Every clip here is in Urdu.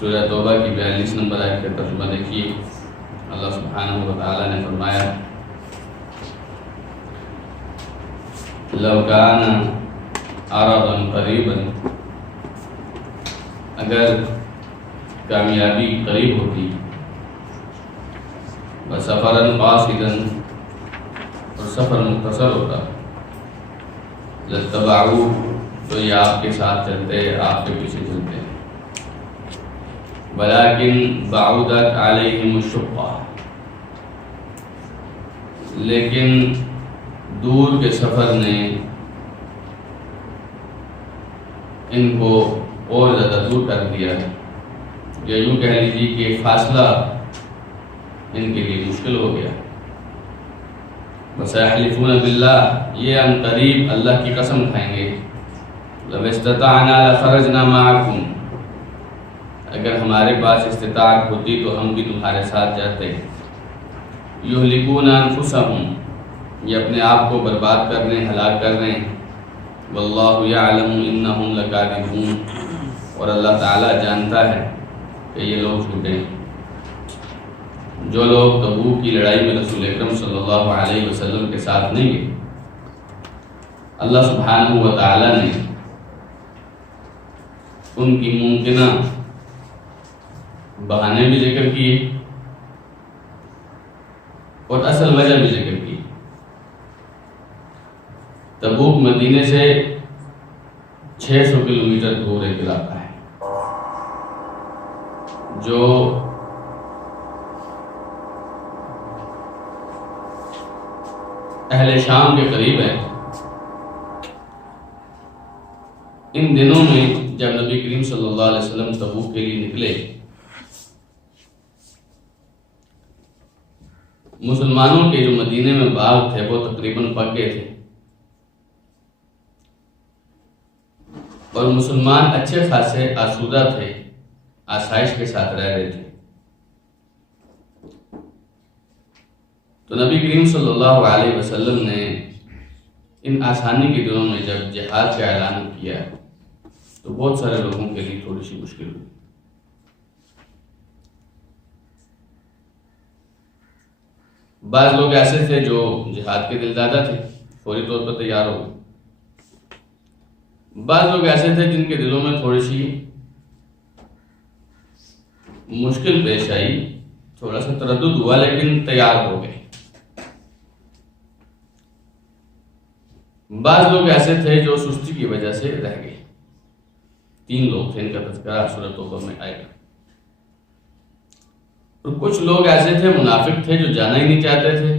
سورہ توبہ کی 42 نمبر آیت کا ترجمہ دیکھیے۔ اللہ سبحانہ و تعالیٰ نے فرمایا لو کان عرضا قریبا، اگر کامیابی قریب ہوتی، وسفرا قاصدا، اور سفر مختصر ہوتا، لاتبعوہ، تو یہ آپ کے ساتھ چلتے، آپ کے پیچھے چلتے، ولیکن بعدت علیہم الشقہ، لیکن دور کے سفر نے ان کو اور زیادہ دور کر دیا، یا یوں کہہ لیجیے کہ فاصلہ ان کے لیے مشکل ہو گیا۔ وَسَيَحْلِفُونَ بِاللَّهِ، یہ ان قریب اللہ کی قسم کھائیں گے، لَوْ اسْتَطَعْنَا لَخَرَجْنَا مَعَكُمْ، اگر ہمارے پاس استطاعت ہوتی تو ہم بھی تمہارے ساتھ جاتے۔ يُهْلِكُونَ أَنفُسَهُمْ، یہ اپنے آپ کو برباد کرنے، ہلاک کرنے، واللہ یعلم انہم لکاذبون، اور اللہ تعالیٰ جانتا ہے کہ یہ لوگ جھوٹے ہیں۔ جو لوگ تبوک کی لڑائی میں رسول اکرم صلی اللہ علیہ وسلم کے ساتھ نہیں گئے، اللہ سبحانہ و تعالیٰ نے ان کی ممکنہ بہانے بھی ذکر کیے اور اصل وجہ بھی ذکر کی۔ تبوک مدینے سے 600 کلومیٹر دور ایک علاقہ ہے جو اہل شام کے قریب ہے۔ ان دنوں میں جب نبی کریم صلی اللہ علیہ وسلم تبوک کے لیے نکلے، مسلمانوں کے جو مدینے میں باغ تھے وہ تقریباً پک گئے تھے، اور مسلمان اچھے خاصے آسودہ تھے، آسائش کے ساتھ رہ رہے تھے۔ تو نبی کریم صلی اللہ علیہ وسلم نے ان آسانی کے دنوں میں جب جہاد کا اعلان کیا تو بہت سارے لوگوں کے لیے تھوڑی سی مشکل ہوئی۔ بعض لوگ ایسے تھے جو جہاد کے دلدادہ تھے، فوری طور پر تیار ہو گئے۔ بعض لوگ ایسے تھے جن کے دلوں میں تھوڑی سی مشکل پیش آئی، تھوڑا سا تردد ہوا، لیکن تیار ہو گئے۔ بعض لوگ ایسے تھے جو سستی کی وجہ سے رہ گئے۔ 3 لوگ تھے، ان کا تذکرہ سورۃ توبہ میں آئے گا۔ اور کچھ لوگ ایسے تھے، منافق تھے، جو جانا ہی نہیں چاہتے تھے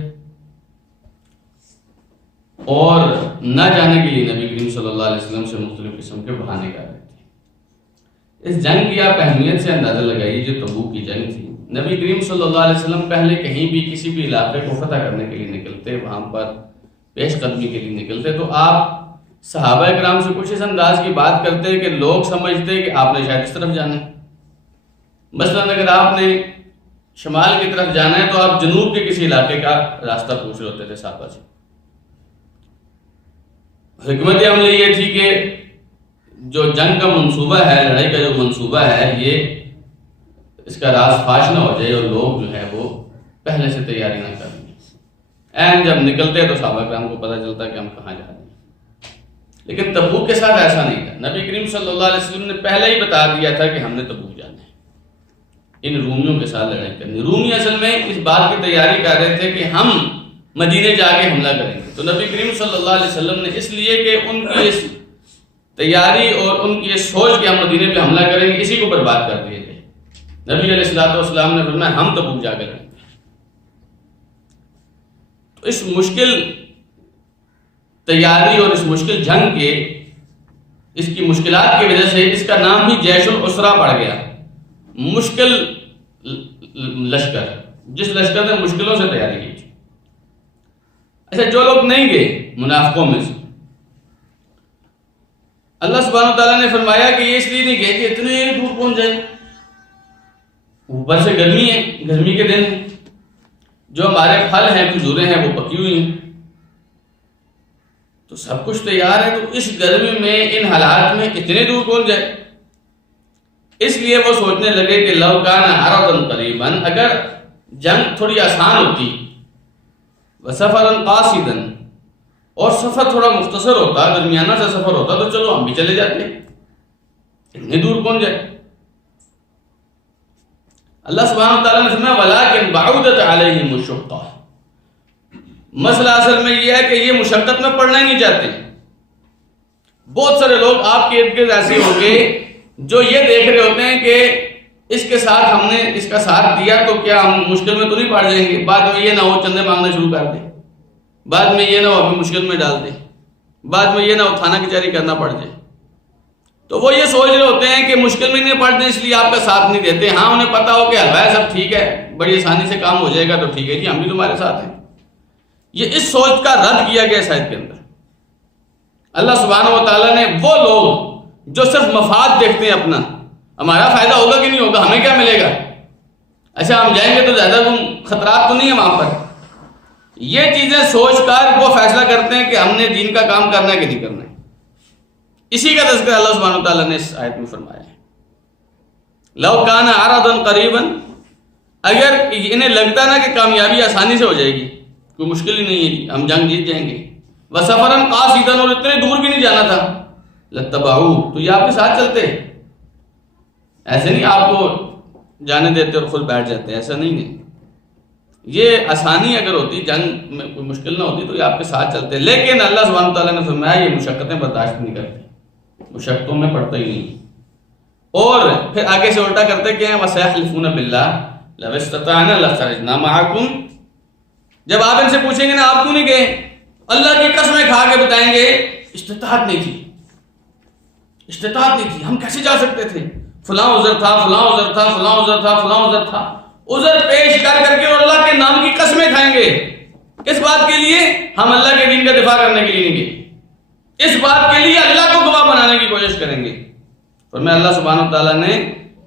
اور نہ جانے کے لیے نبی کریم صلی اللہ علیہ وسلم سے مختلف قسم کے بہانے کر رہے تھے۔ اس جنگ کی آپ اہمیت سے اندازہ لگائیے، جو تبوک کی جنگ تھی، نبی کریم صلی اللہ علیہ وسلم پہلے کہیں بھی کسی بھی علاقے کو فتح کرنے کے لیے نکلتے، وہاں پر پیش قدمی کے لیے نکلتے، تو آپ صحابہ کرام سے کچھ اس انداز کی بات کرتے کہ لوگ سمجھتے کہ آپ نے شاید اس طرف جانا ہے۔ مثلاً اگر آپ نے شمال کی طرف جانا ہے تو آپ جنوب کے کسی علاقے کا راستہ پوچھ رہے ہوتے تھے صحابہ سے۔ حکمت عملی یہ تھی کہ جو جنگ کا منصوبہ ہے، لڑائی کا جو منصوبہ ہے، یہ اس کا راز فاش نہ ہو جائے اور لوگ جو ہے وہ پہلے سے تیاری نہ کریں۔ این جب نکلتے تو صحابہ کرام کو پتہ چلتا کہ ہم کہاں جا رہے ہیں۔ لیکن تبوک کے ساتھ ایسا نہیں تھا۔ نبی کریم صلی اللہ علیہ وسلم نے پہلے ہی بتا دیا تھا کہ ہم نے تبوک جانا ہے، ان رومیوں کے ساتھ لڑائی کرنی۔ رومی اصل میں اس بات کی تیاری کر رہے تھے کہ ہم مدینے جا کے حملہ کریں گے۔ تو نبی کریم صلی اللہ علیہ وسلم نے اس لیے کہ ان کی اس تیاری اور ان کی اس سوچ کہ ہم مدینے پہ حملہ کریں گے، اسی کو برباد کر دیے تھے۔ نبی علیہ الصلوۃ والسلام نے فرمایا ہم تبوک جا کے رہیں گے۔ تو اس مشکل تیاری اور اس مشکل جنگ کے، اس کی مشکلات کی وجہ سے اس کا نام ہی جیش العسرہ پڑ گیا، مشکل لشکر، جس لشکر نے مشکلوں سے تیاری کی تھی۔ اچھا، جو لوگ نہیں گئے منافقوں میں سے، اللہ سبحانہ وتعالیٰ نے فرمایا کہ یہ اس لیے نہیں گئے کہ اتنے دور پہنچ جائیں، اوپر سے گرمی ہے، گرمی کے دن ہیں، جو ہمارے پھل ہیں، کھجوریں ہیں، وہ پکی ہوئی ہیں، تو سب کچھ تیار ہے، تو اس گرمی میں، ان حالات میں اتنے دور کون جائے؟ اس لیے وہ سوچنے لگے کہ لو کان عرضا قریبا، اگر جنگ تھوڑی آسان ہوتی، وسفرا قاصدا، اور سفر تھوڑا مختصر ہوتا، درمیانہ سے سفر ہوتا، تو چلو ہم بھی چلے جاتے، اتنی دور کون جائے۔ اللہ سبحانہ وتعالیٰ نے فرمایا وَلَٰكِنْ بَعُدَتْ عَلَيْهِمُ الشُّقَّةُ، مسئلہ اصل میں یہ ہے کہ یہ مشقت میں پڑھنا ہی نہیں چاہتے۔ بہت سارے لوگ آپ کے ارد گرد ایسے ہوں گے جو یہ دیکھ رہے ہوتے ہیں کہ اس کے ساتھ ہم نے اس کا ساتھ دیا تو کیا ہم مشکل میں تو نہیں پڑ جائیں گے، بعد میں یہ نہ ہو چندے مانگنا شروع کر دیں، بعد میں یہ نہ ہو ہمیں مشکل میں ڈال دیں، بعد میں یہ نہ ہو تھانہ کچہری کرنا پڑ جائے۔ تو وہ یہ سوچ رہے ہوتے ہیں کہ مشکل میں نہیں پڑھتے اس لیے آپ کا ساتھ نہیں دیتے۔ ہاں انہیں پتا ہو کہ حلوہ سب ٹھیک ہے، بڑی آسانی سے کام ہو جائے گا تو ٹھیک ہے جی، ہم بھی تمہارے ساتھ ہیں۔ یہ اس سوچ کا رد کیا گیا اس آیت کے اندر۔ اللہ سبحانہ و تعالیٰ نے وہ لوگ جو صرف مفاد دیکھتے ہیں اپنا، ہمارا فائدہ ہوگا کہ نہیں ہوگا، ہمیں کیا ملے گا، اچھا ہم جائیں گے تو زیادہ خطرات تو نہیں ہے وہاں پر، یہ چیزیں سوچ کر وہ فیصلہ کرتے ہیں کہ ہم نے دین کا کام کرنا ہے کہ نہیں کرنا ہے۔ اسی کا تذکرہ اللہ سبحانہ و تعالیٰ نے اس آیت میں فرمایا ہے۔ لو کان عرضا قریبا، اگر انہیں لگتا نا کہ کامیابی آسانی سے ہو جائے گی، کوئی مشکل ہی نہیں ہے، ہم جنگ جیت جائیں گے، وسفرا قاصدا، اور اتنے دور بھی نہیں جانا تھا، لتبعوہ، تو یہ آپ کے ساتھ چلتے، ایسے نہیں آپ کو جانے دیتے اور خود بیٹھ جاتے، ایسا نہیں ہے۔ یہ آسانی اگر ہوتی، جنگ میں کوئی مشکل نہ ہوتی تو یہ آپ کے ساتھ چلتے، لیکن اللہ سبحانہ تعالیٰ نے فرمایا یہ مشقتیں برداشت نہیں کرتے، مشقتوں میں پڑتا ہی نہیں، اور پھر آگے سے الٹا کرتے کہ وَسَيَحْلِفُونَ بِاللَّهِ لَوِ اسْتَطَعْنَا لَخَرَجْنَا مَعَكُمْ، جب آپ ان سے پوچھیں گے نا آپ کیوں نہیں گئے، اللہ کی قسمیں کھا کے بتائیں گے استطاعت نہیں تھی، استطاعت نہیں تھی، ہم کیسے جا سکتے تھے، فلاں عذر تھا، فلاں عذر تھا، فلاں عذر تھا، فلاں عذر تھا، عذر پیش کر کر کے اور اللہ کے نام کی قسمیں کھائیں گے، کس بات کے لیے، ہم اللہ کے دین کا دفاع کرنے کے لیے نہیں گئے، اس بات کے لیے اللہ کو گواہ بنانے کی کوشش کریں گے۔ فرمایا اللہ سبحانہ تعالیٰ نے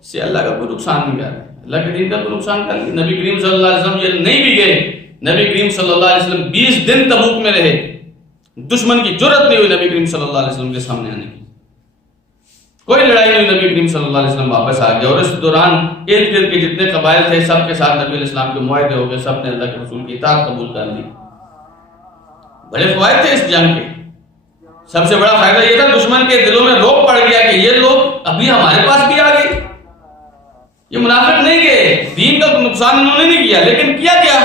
سے اللہ کا کوئی نقصان نہیں کر رہا ہے، اللہ کے دین کا کوئی نقصان کر لیا۔ نبی کریم صلی اللہ علیہ وسلم یہ نہیں بھی گئے، نبی کریم صلی اللہ علیہ وسلم 20 دن تبوک میں رہے، دشمن کی جرت نہیں ہوئی نبی کریم صلی اللہ علیہ وسلم کے سامنے آنے کی، کوئی لڑائی نہیں ہوئی، نبی کریم صلی اللہ علیہ وسلم واپس آ گئے، اور اس دوران ارد گرد کے جتنے قبائل تھے سب کے ساتھ نبی علیہ السلام کے معاہدے ہو گئے، سب نے اللہ کے رسول کی اطاعت قبول کر لی۔ بڑے فوائد تھے اس جنگ کے، سب سے بڑا فائدہ یہ تھا دشمن کے دلوں میں روب پڑ گیا کہ یہ لوگ ابھی ہمارے پاس بھی آ گئے، یہ منافق نہیں گئے، دین کا نقصان انہوں نے نہیں کیا، لیکن کیا کیا،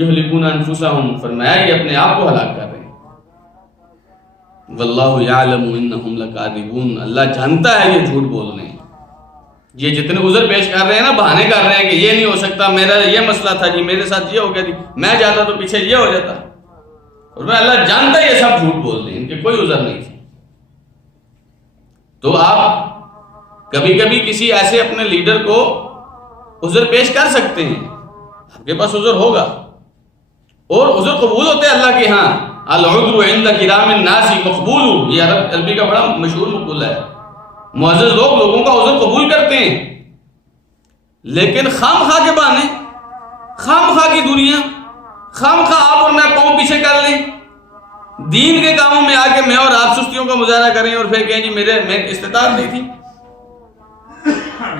یہلکون انفسہم، فرمایا یہ اپنے آپ کو ہلاک کر رہے ہیں۔ واللہ یعلم انہم لکاذبون، اللہ جانتا ہے یہ جھوٹ بول رہے ہیں، یہ جتنے عذر پیش کر رہے ہیں نا، بہانے کر رہے ہیں کہ یہ نہیں ہو سکتا، میرا یہ مسئلہ تھا جی، میرے ساتھ یہ ہو گیا جی، میں جاتا تو پیچھے یہ ہو جاتا، اور میں اللہ جانتا ہے یہ سب جھوٹ بول رہے ہیں، ان کے کوئی عذر نہیں تھی۔ تو آپ کبھی کبھی کسی ایسے اپنے لیڈر کو عذر پیش کر سکتے ہیں، آپ کے پاس عذر ہوگا، اور عذر قبول ہوتے ہیں اللہ کے ہاں، العذر عند کرام الناس مقبول، یہ عربی کا بڑا مشہور مقولہ ہے، معزز لوگ لوگوں کا عذر قبول کرتے ہیں، لیکن خام خواہ کے بہانے، خام خواہ کی دنیا، خام خواہ آپ اور میں پاؤں پیچھے کر لیں، دین کے کاموں میں آ کے میں اور آپ سستیوں کا مظاہرہ کریں اور پھر کہیں جی میں استطاعت نہیں تھی،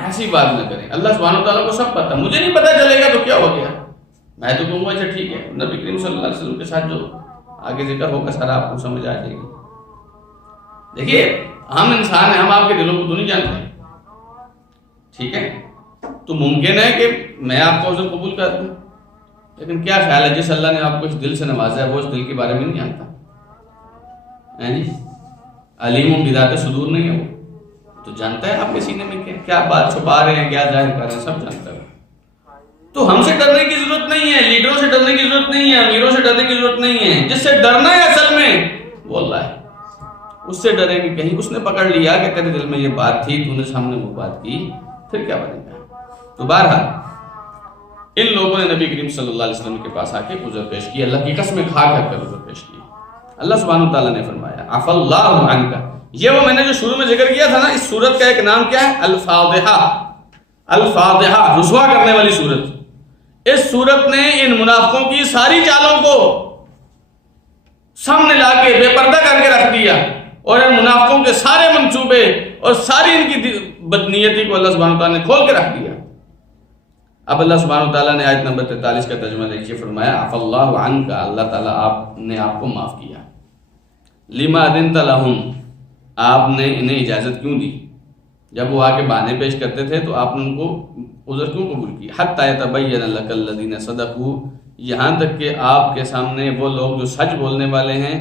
ایسی بات نہ کریں۔ اللہ سبحانہ تعالیٰ کو سب پتہ، مجھے نہیں پتہ چلے گا تو کیا ہو گیا، میں تو کہوں گا اچھا ٹھیک ہے، نبی کریم صلی اللہ علیہ وسلم کے ساتھ جو آگے ذکر ہوگا سارا آپ کو سمجھ آ جائے گا۔ دیکھیے ہم انسان ہیں، ہم آپ کے دلوں کو تو نہیں جانتے، ٹھیک ہے، تو ممکن ہے کہ میں آپ کا عذر قبول کر دوں، لیکن کیا خیال ہے جس اللہ نے آپ کو اس دل سے نوازا ہے وہ اس دل کے بارے میں نہیں جانتا، علیم بذات صدور نہیں ہے، وہ تو جانتا ہے آپ کے سینے میں کیا بات چھپا رہے ہیں، کیا ظاہر کر رہے ہیں، سب جانتا ہے۔ تو ہم سے ڈرنے کی ضرورت نہیں ہے، لیڈروں سے ڈرنے کی ضرورت نہیں ہے، امیروں سے ڈرنے کی ضرورت نہیں ہے، جس سے ڈرنا ہے اصل میں وہ اللہ ہے، اس سے ڈرے کہ کہیں اس نے پکڑ لیا کہ تیرے دل میں یہ بات تھی، تو نے سامنے وہ بات کی، پھر کیا بنے گا۔ تو بہرحال ان لوگوں نے نبی کریم صلی اللہ علیہ وسلم کے پاس آ کے عذر پیش کی، اللہ کی قسمیں کھا کر عذر پیش کی۔ اللہ سبحانہ تعالیٰ نے فرمایا عفا اللہ عنک، یہ وہ میں نے جو شروع میں ذکر کیا تھا نا، اس سورت کا ایک نام کیا ہے، الفاضحہ، الفاضحہ، رسوا کرنے والی سورت۔ اس سورت نے ان منافقوں کی ساری چالوں کو سامنے لا کے بے پردہ کر کے رکھ دیا، اور ان منافقوں کے سارے منصوبے اور ساری ان کی بدنیتی کو اللہ سبحانہ وتعالیٰ نے کھول کے رکھ دیا۔ اب اللہ سبحانہ وتعالیٰ نے آیت نمبر 43 کا ترجمہ دیکھیے، فرمایا عفا اللہ عنک، اللہ تعالیٰ آپ نے آپ کو معاف کیا، لما اذنت لہم، آپ نے انہیں اجازت کیوں دی، جب وہ آ کے بہانے پیش کرتے تھے تو آپ نے ان کو عذر کیوں قبول کیا، حتی یتبین لک الذین صدقوا، یہاں تک کہ آپ کے سامنے وہ لوگ جو سچ بولنے والے ہیں،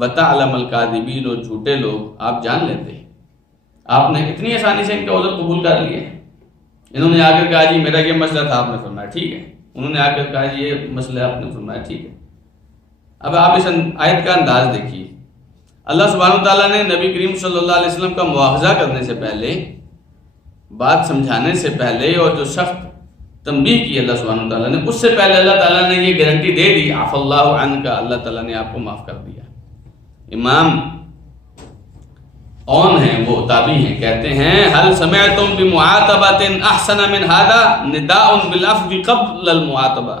وتعلم الکاذبین، اور جھوٹے لوگ آپ جان لیتے۔ آپ نے اتنی آسانی سے ان کا عذر قبول کر لیا۔ انہوں نے آ کر کہا جی میرا یہ مسئلہ تھا، آپ نے فرمایا ٹھیک ہے، انہوں نے آ کر کہا جی یہ مسئلہ، آپ نے فرمایا ٹھیک ہے۔ اب آپ اس آیت کا انداز دیکھیے، اللہ سبحانہ وتعالیٰ نے نبی کریم صلی اللہ علیہ وسلم کا مواخذہ کرنے سے پہلے، بات سمجھانے سے پہلے، اور جو سخت تنبیہ کی اللہ سبحانہ وتعالیٰ نے، اس سے پہلے اللہ تعالیٰ نے یہ گارنٹی دے دی، عفا اللہ عنک، اللہ تعالیٰ نے آپ کو معاف کر دیا۔ امام اون ہیں، وہ تابعی ہیں، کہتے ہیں هل سمعتم بمعاتبة احسن من هذا نداء بالعفو قبل المعاتبہ،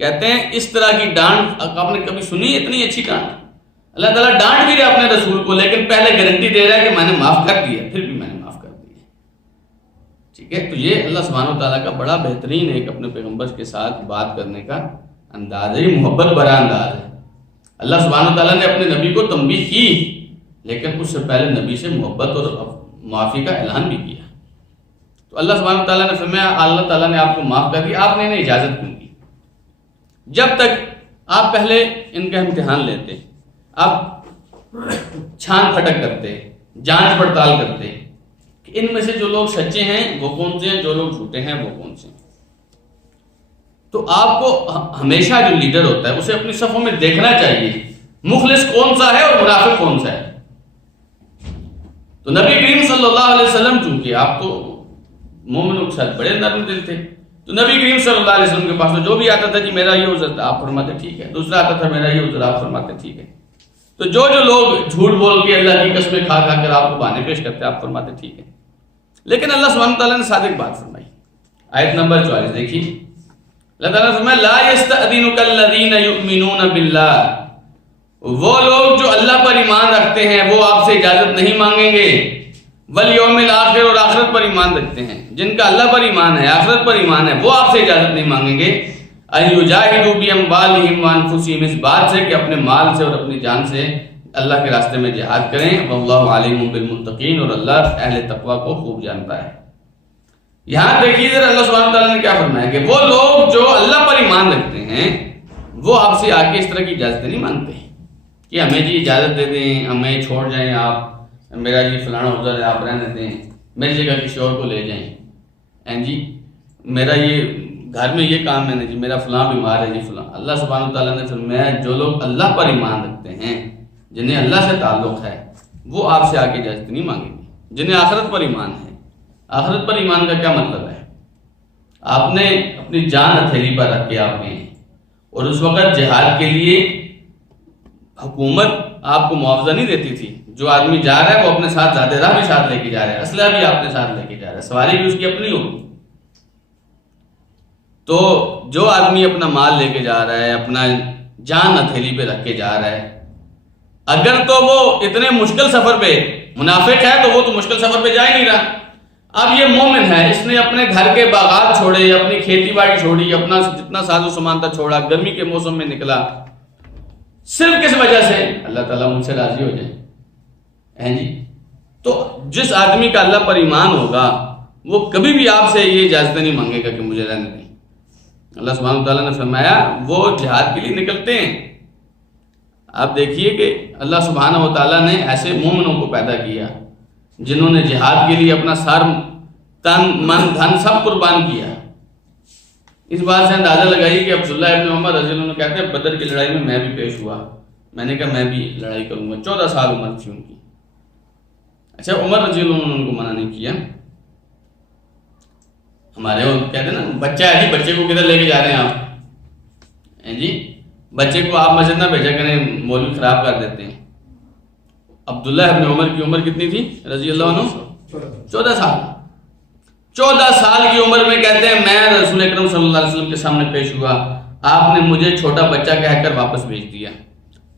کہتے ہیں اس طرح کی ڈانٹ آپ نے کبھی سنی؟ اتنی اچھی ڈانٹ، اللہ تعالیٰ ڈانٹ بھی رہے اپنے رسول کو، لیکن پہلے گارنٹی دے رہا ہے کہ میں نے معاف کر دیا، پھر بھی میں نے معاف کر دیا۔ ٹھیک ہے، تو یہ اللہ سبحانہ وتعالیٰ کا بڑا بہترین ایک اپنے پیغمبر کے ساتھ بات کرنے کا انداز ہے، یہ محبت بھرا انداز ہے۔ اللہ سبحانہ وتعالیٰ نے اپنے نبی کو تنبیہ کی، لیکن اس سے پہلے نبی سے محبت اور معافی کا اعلان بھی کیا۔ تو اللہ سبحانہ وتعالیٰ نے فرمایا اللہ تعالیٰ نے آپ کو معاف کر دیا، آپ نے انہیں اجازت کیوں دی؟ جب تک آپ پہلے ان کا امتحان لیتے، آپ چھان پھٹک کرتے، جانچ پڑتال کرتے کہ ان میں سے جو لوگ سچے ہیں وہ کون سے ہیں، جو لوگ جھوٹے ہیں وہ کون سے ہیں، تو آپ کو ہمیشہ جو لیڈر ہوتا ہے اسے اپنی صفوں میں دیکھنا چاہیے مخلص کون سا ہے اور منافق کون سا ہے۔ تو نبی کریم صلی اللہ علیہ وسلم، چونکہ آپ تو مومنوں کے ساتھ بڑے نرم دل تھے، تو نبی کریم صلی اللہ علیہ وسلم کے پاس تو جو بھی آتا تھا جی میرا یہ عذر تھا، آپ فرماتے ٹھیک ہے، دوسرا آتا تھا میرا یہ عذر، آپ فرماتے ٹھیک ہے۔ تو جو لوگ جھوٹ بول کے اللہ کی قسمیں کھا کھا کر آپ کو بہانے پیش کرتے آپ فرماتے ٹھیک ہے، لیکن اللہ سبحانہ تعالیٰ نے صادق بات فرمائی۔ آیت نمبر 44 دیکھیے، اللہ تعالیٰ نے فرمایا لا یستأذنک الذین یؤمنون باللہ، وہ لوگ جو اللہ پر ایمان رکھتے ہیں وہ آپ سے اجازت نہیں مانگیں گے، والیوم الآخر، اور آخرت پر ایمان رکھتے ہیں، جن کا اللہ پر ایمان ہے، آخرت پر ایمان ہے، وہ آپ سے اجازت نہیں مانگیں گے، ان یجاہدوا باموالہم وانفسہم، اس بات سے کہ اپنے مال سے اور اپنی جان سے اللہ کے راستے میں جہاد کریں، واللہ علیم بالمتقین، اور اللہ اہل تقوی کو خوب جانتا ہے۔ یہاں دیکھیے ذرا اللہ سبحانہ تعالیٰ نے کیا فرمایا کہ وہ لوگ جو اللہ پر ایمان رکھتے ہیں وہ آپ سے آ کے اس طرح کی اجازت نہیں مانگتے کہ ہمیں جی اجازت دے دیں، ہمیں چھوڑ جائیں، آپ میرا جی فلانا عذر ہے آپ رہنے دیں، میری جگہ کسی اور کو لے جائیں، جی میرا یہ گھر میں یہ کام ہے نا جی، میرا فلاں بیمار ہے جی فلاں۔ اللہ سبحانہ تعالیٰ نے فرمایا جو لوگ اللہ پر ایمان رکھتے ہیں، جنہیں اللہ سے تعلق ہے، وہ آپ سے آ کے اجازت نہیں مانگیں گے۔ جنہیں آخرت پر ایمان ہے، آخرت پر ایمان کا کیا مطلب ہے؟ آپ نے اپنی جان ہتھیلی پر رکھ کے آپ گئے ہیں، اور اس وقت جہاد کے لیے حکومت آپ کو معاوضہ نہیں دیتی تھی، جو آدمی جا رہا ہے وہ اپنے ساتھ زیادہ راہ بھی ساتھ لے کے جا رہا ہے، اسلحہ بھی اپنے ساتھ لے کے جا رہا ہے، سواری بھی اس کی اپنی ہوگی۔ تو جو آدمی اپنا مال لے کے جا رہا ہے، اپنا جان ہتھیلی پہ رکھ کے جا رہا ہے، اگر تو وہ اتنے مشکل سفر پہ، منافق ہے تو وہ تو مشکل سفر پہ جا ہی نہیں رہا، اب یہ مومن ہے، اس نے اپنے گھر کے باغات چھوڑے، اپنی کھیتی باڑی چھوڑی، اپنا جتنا ساز و سامان تھا چھوڑا، گرمی کے موسم میں نکلا، صرف کس وجہ سے؟ اللہ تعالیٰ مجھ سے راضی ہو جائے، جی۔ تو جس آدمی کا اللہ پر ایمان ہوگا وہ کبھی بھی آپ سے یہ اجازت نہیں مانگے گا کہ مجھے رہنے دیں۔ اللہ سبحانہ تعالیٰ نے فرمایا وہ جہاد کے لیے نکلتے ہیں۔ آپ دیکھیے کہ اللہ سبحانہ و تعالیٰ نے ایسے مومنوں کو پیدا کیا جنہوں نے جہاد کے لیے اپنا سر، تن، من، دھن سب قربان کیا۔ اس بات سے اندازہ لگائیے کہ عبداللہ ابن عمر رضی اللہ عنہ کہتے ہیں بدر کی لڑائی میں میں بھی پیش ہوا، میں نے کہا میں بھی لڑائی کروں گا، 14 سال عمر تھی ان کی۔ اچھا عمر رضی اللہ عنہ نے ان کو منع نہیں کیا۔ ہمارے وہ کہتے ہیں نا بچہ ہے جی، بچے کو کدھر لے کے جا رہے ہیں آپ، جی بچے کو آپ مسجد نہ بھیجا کریں، مولوی خراب کر دیتے ہیں۔ عبداللہ ابن عمر کی عمر کتنی تھی رضی اللہ عنہ؟ 14 سال۔ 14 سال کی عمر میں کہتے ہیں میں رسول اکرم صلی اللہ علیہ وسلم کے سامنے پیش ہوا، آپ نے مجھے چھوٹا بچہ کہہ کر واپس بھیج دیا۔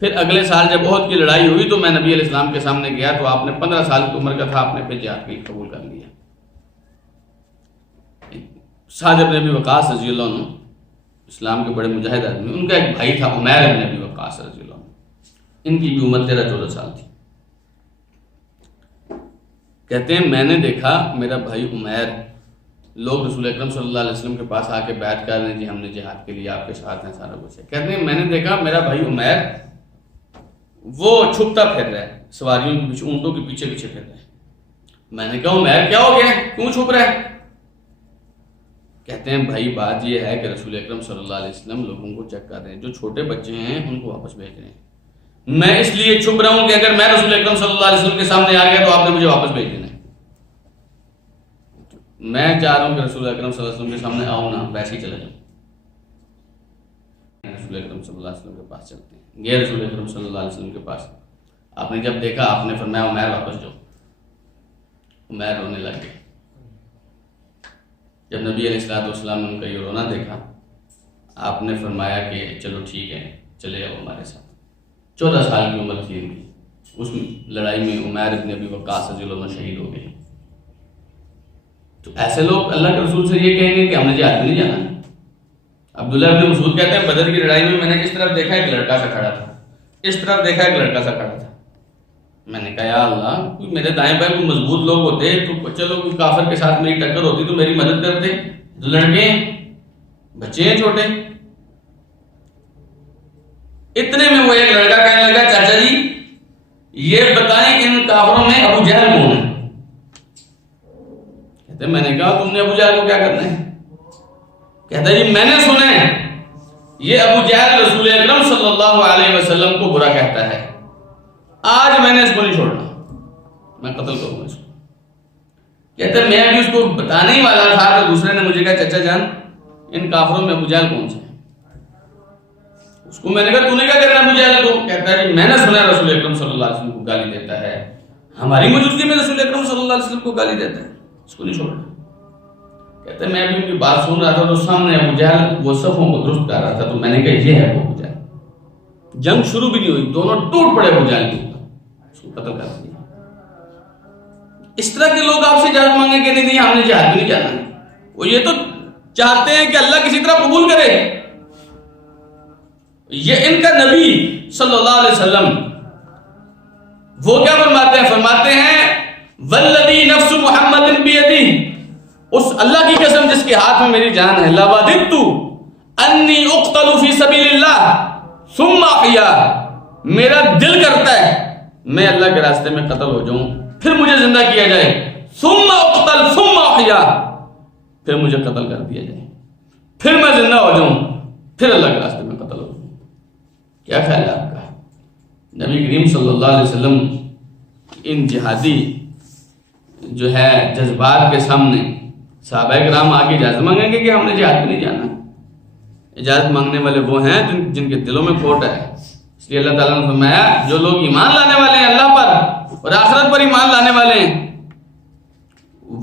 پھر اگلے سال جب احد کی لڑائی ہوئی تو میں نبی علیہ السلام کے سامنے گیا تو آپ نے 15 سال کی عمر کا تھا، آپ نے پھر جہاد کے لیے قبول کر لیا۔ سعد بن ابی وقاص رضی اللہ عنہ اسلام کے بڑے مجاہد آدمی، ان کا ایک بھائی تھا عمیر بن ابی وقاص رضی اللہ عنہ، ان کی بھی عمر 13-14 سال تھی۔ کہتے ہیں میں نے دیکھا میرا بھائی عمیر، لوگ رسول اکرم صلی اللہ علیہ وسلم کے پاس آ کے بیعت کر رہے ہیں، جی ہم نے جہاد کے لیے آپ کے ساتھ ہیں، سارا کچھ ہے۔ کہتے ہیں میں نے دیکھا میرا بھائی عمیر وہ چھپتا پھر رہا ہے، سواریوں کے پیچھے، اونٹوں کے پیچھے پیچھے پھر رہا ہے۔ میں نے کہا عمیر کیا ہو گیا، کیوں چھپ رہا ہے؟ کہتے ہیں بھائی بات یہ ہے کہ رسول اکرم صلی اللہ علیہ وسلم لوگوں کو چیک کر رہے ہیں، جو چھوٹے بچے ہیں ان کو واپس بھیج رہے ہیں۔ میں اس لیے چھپ رہا ہوں کہ اگر میں رسول اکرم صلی اللہ علیہ وسلم کے سامنے آ گیا تو آپ نے مجھے واپس بھیج دینا ہے۔ میں چاہ رہا ہوں کہ رسول اکرم صلی اللہ علیہ وسلم کے سامنے آؤں نہ، ویسے ہی چلا جاؤں۔ رسول اکرم صلی اللہ علیہ وسلم کے پاس چلتے ہیں، گئے رسول اکرم صلی اللہ علیہ وسلم کے پاس۔ آپ نے جب دیکھا آپ نے فرمایا عمیر واپس جاؤ۔ عمیر رونے لگ گئے۔ جب نبی علیہ الصلوۃ والسلام نے ان کا یہ رونا دیکھا، آپ نے فرمایا کہ چلو ٹھیک ہے چلے آؤ ہمارے ساتھ۔ 14 سال کی عمر تھی ان کی، اس لڑائی میں عمیر بن ابی وقاص رضی اللہ عنہ شہید ہو گئے۔ تو ایسے لوگ اللہ کے رسول سے یہ کہیں گے کہ ہم نے جہاد میں نہیں جانا۔ عبداللہ بن مسعود کہتے ہیں بدر کی لڑائی میں نے اس طرف دیکھا ایک لڑکا سا کھڑا تھا، اس طرف دیکھا ایک لڑکا سا کھڑا تھا۔ میں نے کہا یا اللہ، کوئی میرے دائیں بائیں کوئی مضبوط لوگ ہوتے تو چلو کوئی کافر کے ساتھ میری ٹکر ہوتی تو میری مدد کرتے، لڑکے بچے ہیں چھوٹے۔ اتنے میں وہ ایک لڑکا کہنے لگا چاچا جی یہ بتائیں ان کافروں میں ابو جہل کون ہے؟ کہتے میں نے کہا تم نے ابو جہل کو کیا کرنا ہے؟ کہتا جی میں نے سنا ہے یہ ابو جہل رسول اکرم صلی اللہ علیہ وسلم کو برا کہتا ہے، آج میں نے اس کو نہیں چھوڑنا، میں قتل کروں گا اس کو۔ کہتے میں بھی اس کو بتانے ہی والا تھا تو دوسرے نے مجھے کہا چچا جان ان کافروں میں ابو جہل کون سے ہیں؟ اس کو میں نے کہا تو نے کیا کرنا ابو جہل کو؟ کہتا ہے جی میں نے سنا ہے رسول اکرم صلی اللہ علیہ وسلم کو گالی دیتا ہے، ہماری موجودگی میں رسول اکرم صلی اللہ علیہ وسلم کو گالی دیتا ہے، اس کو نہیں چھوڑنا۔ کہتے ہیں میں ابھی ان کی بات سن رہا تھا تو سامنے ابو جہل وہ صفوں کو درست کر رہا تھا، تو میں نے کہا یہ ہے وہ ابو جہل۔ جنگ شروع بھی نہیں ہوئی، دونوں ٹوٹ پڑے ابو جہل کے اوپر، اس کو قتل کر دیا۔ اس طرح کے لوگ آپ سے اجازت مانگیں کہ نہیں ہم نے جہاد بھی نہیں جانا ہے، وہ یہ تو چاہتے ہیں کہ اللہ کسی طرح قبول کرے۔ یہ ان کا نبی صلی اللہ علیہ وسلم وہ کیا فرماتے ہیں؟ فرماتے ہیں والذی نفس محمد بیدہ، اس اللہ کی قسم جس کے ہاتھ میں میری جان ہے، لوددت انی اقتل فی سبیل اللہ ثم احیا، میرا دل کرتا ہے میں اللہ کے راستے میں قتل ہو جاؤں پھر مجھے زندہ کیا جائے، ثم اقتل ثم احیا، پھر مجھے قتل کر دیا جائے، پھر میں زندہ ہو جاؤں، پھر اللہ کے راستے میں قتل ہو جاؤں۔ کیا خیال ہے آپ کا؟ نبی کریم صلی اللہ علیہ وسلم ان جہادی جو ہے جذبات کے سامنے صحابہ کرام آگے اجازت مانگیں گے کہ ہم نے جہاد میں نہیں جانا؟ اجازت مانگنے والے وہ ہیں جن کے دلوں میں کھوٹ ہے۔ اس لیے اللہ تعالیٰ نے فرمایا جو لوگ ایمان لانے والے ہیں اللہ پر اور آخرت پر ایمان لانے والے ہیں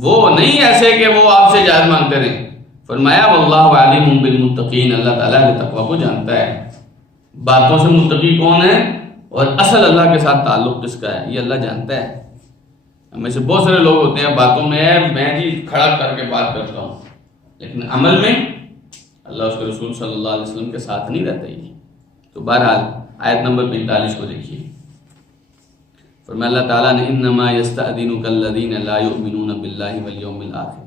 وہ نہیں ایسے کہ وہ آپ سے اجازت مانگتے رہیں۔ فرمایا واللہ علیم بالمتقین، اللہ تعالیٰ کے تقوی کو جانتا ہے، باتوں سے متقی کون ہے اور اصل اللہ کے ساتھ تعلق کس کا ہے یہ اللہ جانتا ہے۔ ہمیں سے بہت سارے لوگ ہوتے ہیں باتوں میں جی کھڑا کر کے بات کرتا ہوں، لیکن عمل میں اللہ اس کے رسول صلی اللہ علیہ وسلم کے ساتھ نہیں رہتا ہی۔ تو بہرحال آیت نمبر 45 کو دیکھیے، فرمایا اللہ تعالیٰ نے انما یستأذنک الذین لا یؤمنون باللہ والیوم الآخر،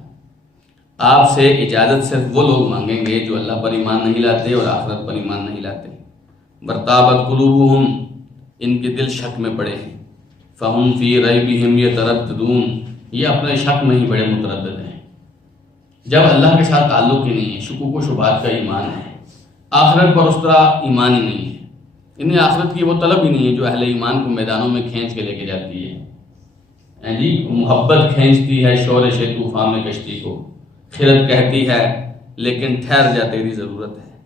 آپ سے اجازت صرف وہ لوگ مانگیں گے جو اللہ پر ایمان نہیں لاتے اور آخرت پر ایمان نہیں لاتے۔ برتابت قلوبہم، ان کے دل شک میں پڑے ہیں، فہم فی ریبہم یترددون، یہ اپنے شک میں ہی بڑے متردد ہیں۔ جب اللہ کے ساتھ تعلق ہی نہیں ہے، شکوک و شبہات کا ایمان ہے، آخرت پر اس طرح ایمان ہی نہیں ہے، انہیں آخرت کی وہ طلب ہی نہیں ہے جو اہل ایمان کو میدانوں میں کھینچ کے لے کے جاتی ہے۔ جی محبت کھینچتی ہے شورش طوفان میں کشتی کو، خیرت کہتی ہے لیکن ٹھہر جا تیری ضرورت ہے،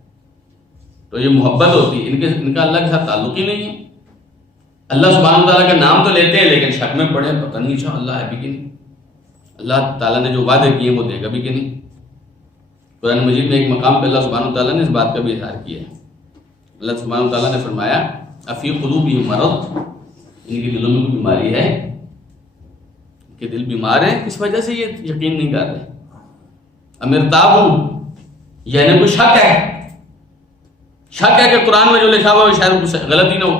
تو یہ محبت ہوتی ہے، ان کا اللہ کے ساتھ تعلق ہی نہیں ہے۔ اللہ سبحانہ وتعالیٰ کا نام تو لیتے ہیں لیکن شک میں پڑے، پتہ نہیں اچھا اللہ ہے بھی کہ نہیں، اللہ تعالیٰ نے جو وعدے کیے وہ دے گا بھی کہ نہیں۔ قرآن مجید میں ایک مقام پہ اللہ سبحانہ وتعالیٰ نے اس بات کا بھی اظہار کیا ہے۔ اللہ سبحانہ وتعالیٰ نے فرمایا افی قلوبہم مرض، ان کی دلوں میں کوئی بیماری ہے کہ دل بیمار ہیں، اس وجہ سے یہ یقین نہیں کر رہے۔ امرتاب ہوں، یعنی کوئی شک ہے کہ قرآن میں جو لکھا ہوا ہے شاید کچھ غلطی نہ ہو،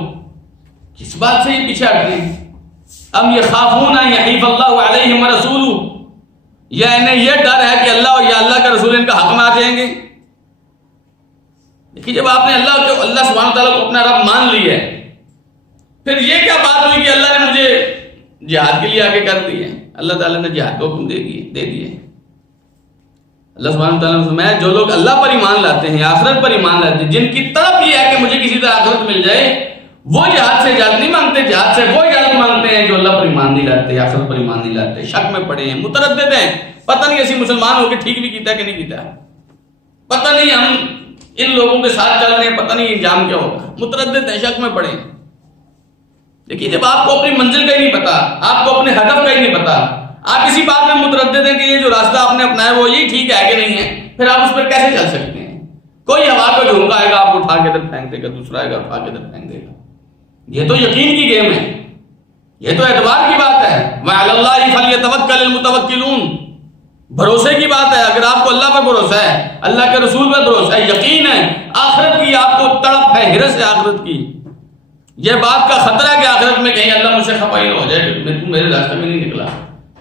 کس بات سے یہ پیچھے ہٹ گئے؟ ام یخافون ان یحیف اللہ علیہم ورسولہ، یا انہیں یہ ڈر ہے کہ اللہ یا اللہ کا رسول ان کا حق میں آ جائیں گے؟ دیکھیے جب آپ نے اللہ سبحانہ تعالیٰ کو اپنا رب مان لی ہے، پھر یہ کیا بات ہوئی کہ اللہ نے مجھے جہاد کے لیے آگے کر دی ہے؟ اللہ تعالیٰ نے جہاد کا حکم دے دیے۔ اللہ سبحانہ تعالیٰ نے فرمایا جو لوگ اللہ پر ایمان لاتے ہیں، آخرت پر ایمان لاتے ہیں، جن کی طرف یہ ہے کہ مجھے کسی طرح آخرت مل جائے، وہ جہاد سے اجازت نہیں مانگتے، جہاد سے وہ اجازت مانگتے ہیں جو اللہ پر ایمان نہیں لاتے، آخرت پر ایمان نہیں لاتے، شک میں پڑے ہیں، متردد ہیں، پتہ نہیں ایسی مسلمان ہو کے ٹھیک بھی کیتا ہے کہ نہیں کیتا، پتہ نہیں ہم ان لوگوں کے ساتھ چل رہے ہیں، پتہ نہیں انجام کیا ہوگا، متردد ہیں، شک میں پڑے ہیں۔ دیکھیے جب آپ کو اپنی منزل کا ہی نہیں پتا، آپ کو اپنے ہدف کا ہی نہیں پتا، آپ اسی بات میں متردد ہیں کہ یہ جو راستہ آپ نے اپنایا وہ یہی ٹھیک ہے کہ نہیں ہے، پھر آپ اس پر کیسے چل سکتے ہیں؟ کوئی ہوا کا جھونکا آئے گا آپ کو اٹھا کے ادھر پھینک دے گا، دوسرا آئے گا اٹھا کے ادھر پھینک دے گا۔ یہ تو یقین کی گیم ہے، یہ تو اعتبار کی بات ہے۔ وَعَلَى اللَّهِ فَلْيَتَوَكَّلِ الْمُتَوَكِّلُونَ، بھروسے کی بات ہے۔ اگر آپ کو اللہ پر بھروسہ ہے، اللہ کے رسول پر بھروسہ ہے، یقین ہے، آخرت کی آپ کو تڑپ ہے، ہرس ہے آخرت کی، یہ بات کا خطرہ ہے کہ آخرت میں کہیں اللہ مجھ سے خفا ہی نہ ہو جائے کہ تم میرے راستے میں نہیں نکلا،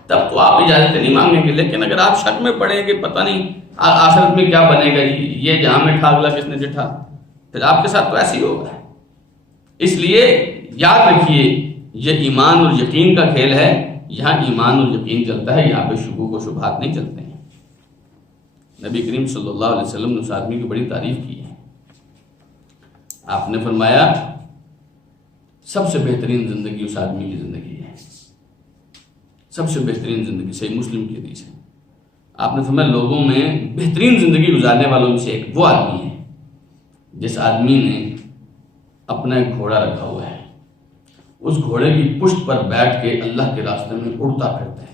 تب تو آپ اجازت نہیں مانگیں گے۔ لیکن اگر آپ شک میں پڑیں کہ پتہ نہیں آخرت میں کیا بنے گا، یہ جہاں میں ٹھاگلا کس نے جٹھا، پھر آپ کے ساتھ تو ایسے ہی ہوگا۔ اس لیے یاد رکھیے یہ ایمان اور یقین کا کھیل ہے، یہاں ایمان اور یقین چلتا ہے، یہاں پہ شکوک و شبہات نہیں چلتے ہیں۔ نبی کریم صلی اللہ علیہ وسلم نے اس آدمی کی بڑی تعریف کی ہے۔ آپ نے فرمایا سب سے بہترین زندگی اس آدمی کی زندگی ہے، سب سے بہترین زندگی، صحیح مسلم کی حدیث ہے۔ آپ نے فرمایا لوگوں میں بہترین زندگی گزارنے والوں میں سے ایک وہ آدمی ہے جس آدمی نے اپنا ایک گھوڑا رکھا ہوا ہے، اس گھوڑے کی پشت پر بیٹھ کے اللہ کے راستے میں اڑتا پھرتا ہے،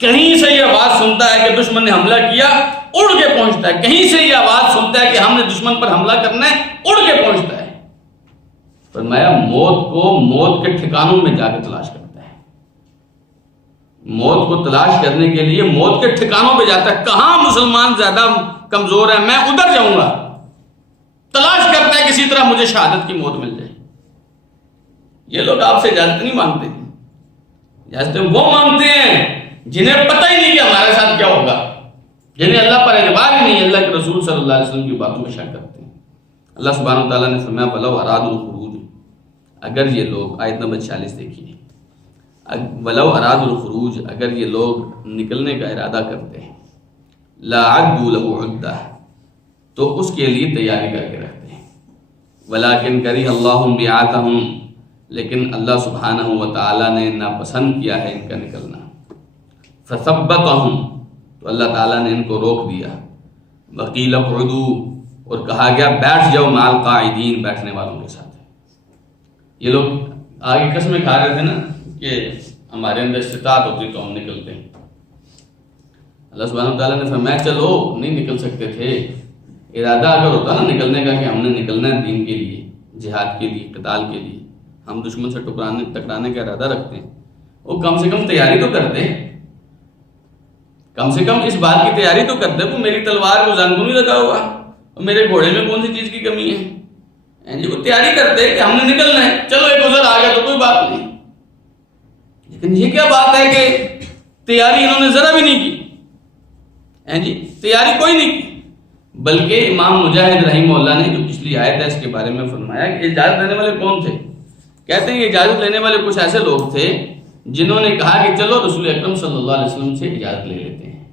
کہیں سے یہ آواز سنتا ہے کہ دشمن نے حملہ کیا، اڑ کے پہنچتا ہے، کہیں سے یہ آواز سنتا ہے کہ ہم نے دشمن پر حملہ کرنا ہے، اڑ کے پہنچتا ہے۔ فرمایا موت کو موت کے ٹھکانوں میں جا کے تلاش کرتا ہے، موت کو تلاش کرنے کے لیے موت کے ٹھکانوں پہ جاتا ہے، کہاں مسلمان زیادہ کمزور ہے میں ادھر جاؤں گا، تلاش کرتا ہے کسی طرح مجھے شہادت کی موت مل جائے۔ یہ لوگ آپ سے اجازت نہیں مانگتے، اجازت وہ مانگتے ہیں جنہیں پتہ ہی نہیں کہ ہمارے ساتھ کیا ہوگا، جنہیں اللہ پر اعتبار ہی نہیں، اللہ کے رسول صلی اللہ علیہ وسلم کی باتوں میں شک کرتے ہیں۔ اللہ سبحانہ وتعالیٰ نے فرمایا وَلَوْ أَرَادُوا الْخُرُوجَ، اگر یہ لوگ، آیت نمبر 46 دیکھیے، وَلَوْ أَرَادُوا الْخُرُوجَ، اگر یہ لوگ نکلنے کا ارادہ کرتے ہیں، لَأَعَدُّوا لَهُ عُدَّةً، تو اس کے لیے تیاری کر کے رکھتے ہیں، وَلَكِنْ كَرِهَ اللَّهُ بِعَاثَهُمْ، لیکن اللہ سبحانہ وتعالیٰ نے ناپسند کیا ہے ان کا نکلنا، فَثَبَّتَهُمْ، تو اللہ تعالیٰ نے ان کو روک دیا، وَقِيلَ اقْعُدُوا، اور کہا گیا بیٹھ جاؤ مع القاعدین، بیٹھنے والوں کے ساتھ۔ یہ لوگ آگے قسمیں کھا رہے تھے نا کہ ہمارے اندر استطاعت ہوتی تو ہم نکلتے ہیں، اللہ سبحانہ وتعالیٰ نے فرمایا چلو نہیں نکل سکتے تھے، ارادہ اگر ہوتا نا نکلنے کا کہ ہم نے نکلنا ہے دین کے لیے، جہاد کے لیے، قتال کے لیے، ہم دشمن سے ٹکرانے کا ارادہ رکھتے ہیں، وہ کم سے کم تیاری تو کرتے ہیں، کم سے کم اس بات کی تیاری تو کرتے کہ میری تلوار کو زنگ نہیں لگا ہوا، اور میرے گھوڑے میں کون سی چیز کی کمی ہے، جی وہ تیاری کرتے کہ ہم نے نکلنا ہے، چلو ایک گزر آ گیا تو کوئی بات نہیں۔ لیکن یہ کیا بات ہے کہ تیاری انہوں نے ذرا بھی نہیں کی، جی تیاری کوئی نہیں کی، بلکہ امام مجاہد رحمہ اللہ نے جو پچھلی آیت ہے اس کے بارے میں فرمایا کہ اجازت لینے والے کون تھے؟ کہتے ہیں کہ اجازت لینے والے کچھ ایسے لوگ تھے جنہوں نے کہا کہ چلو رسول اکرم صلی اللہ علیہ وسلم سے اجازت لے لیتے ہیں،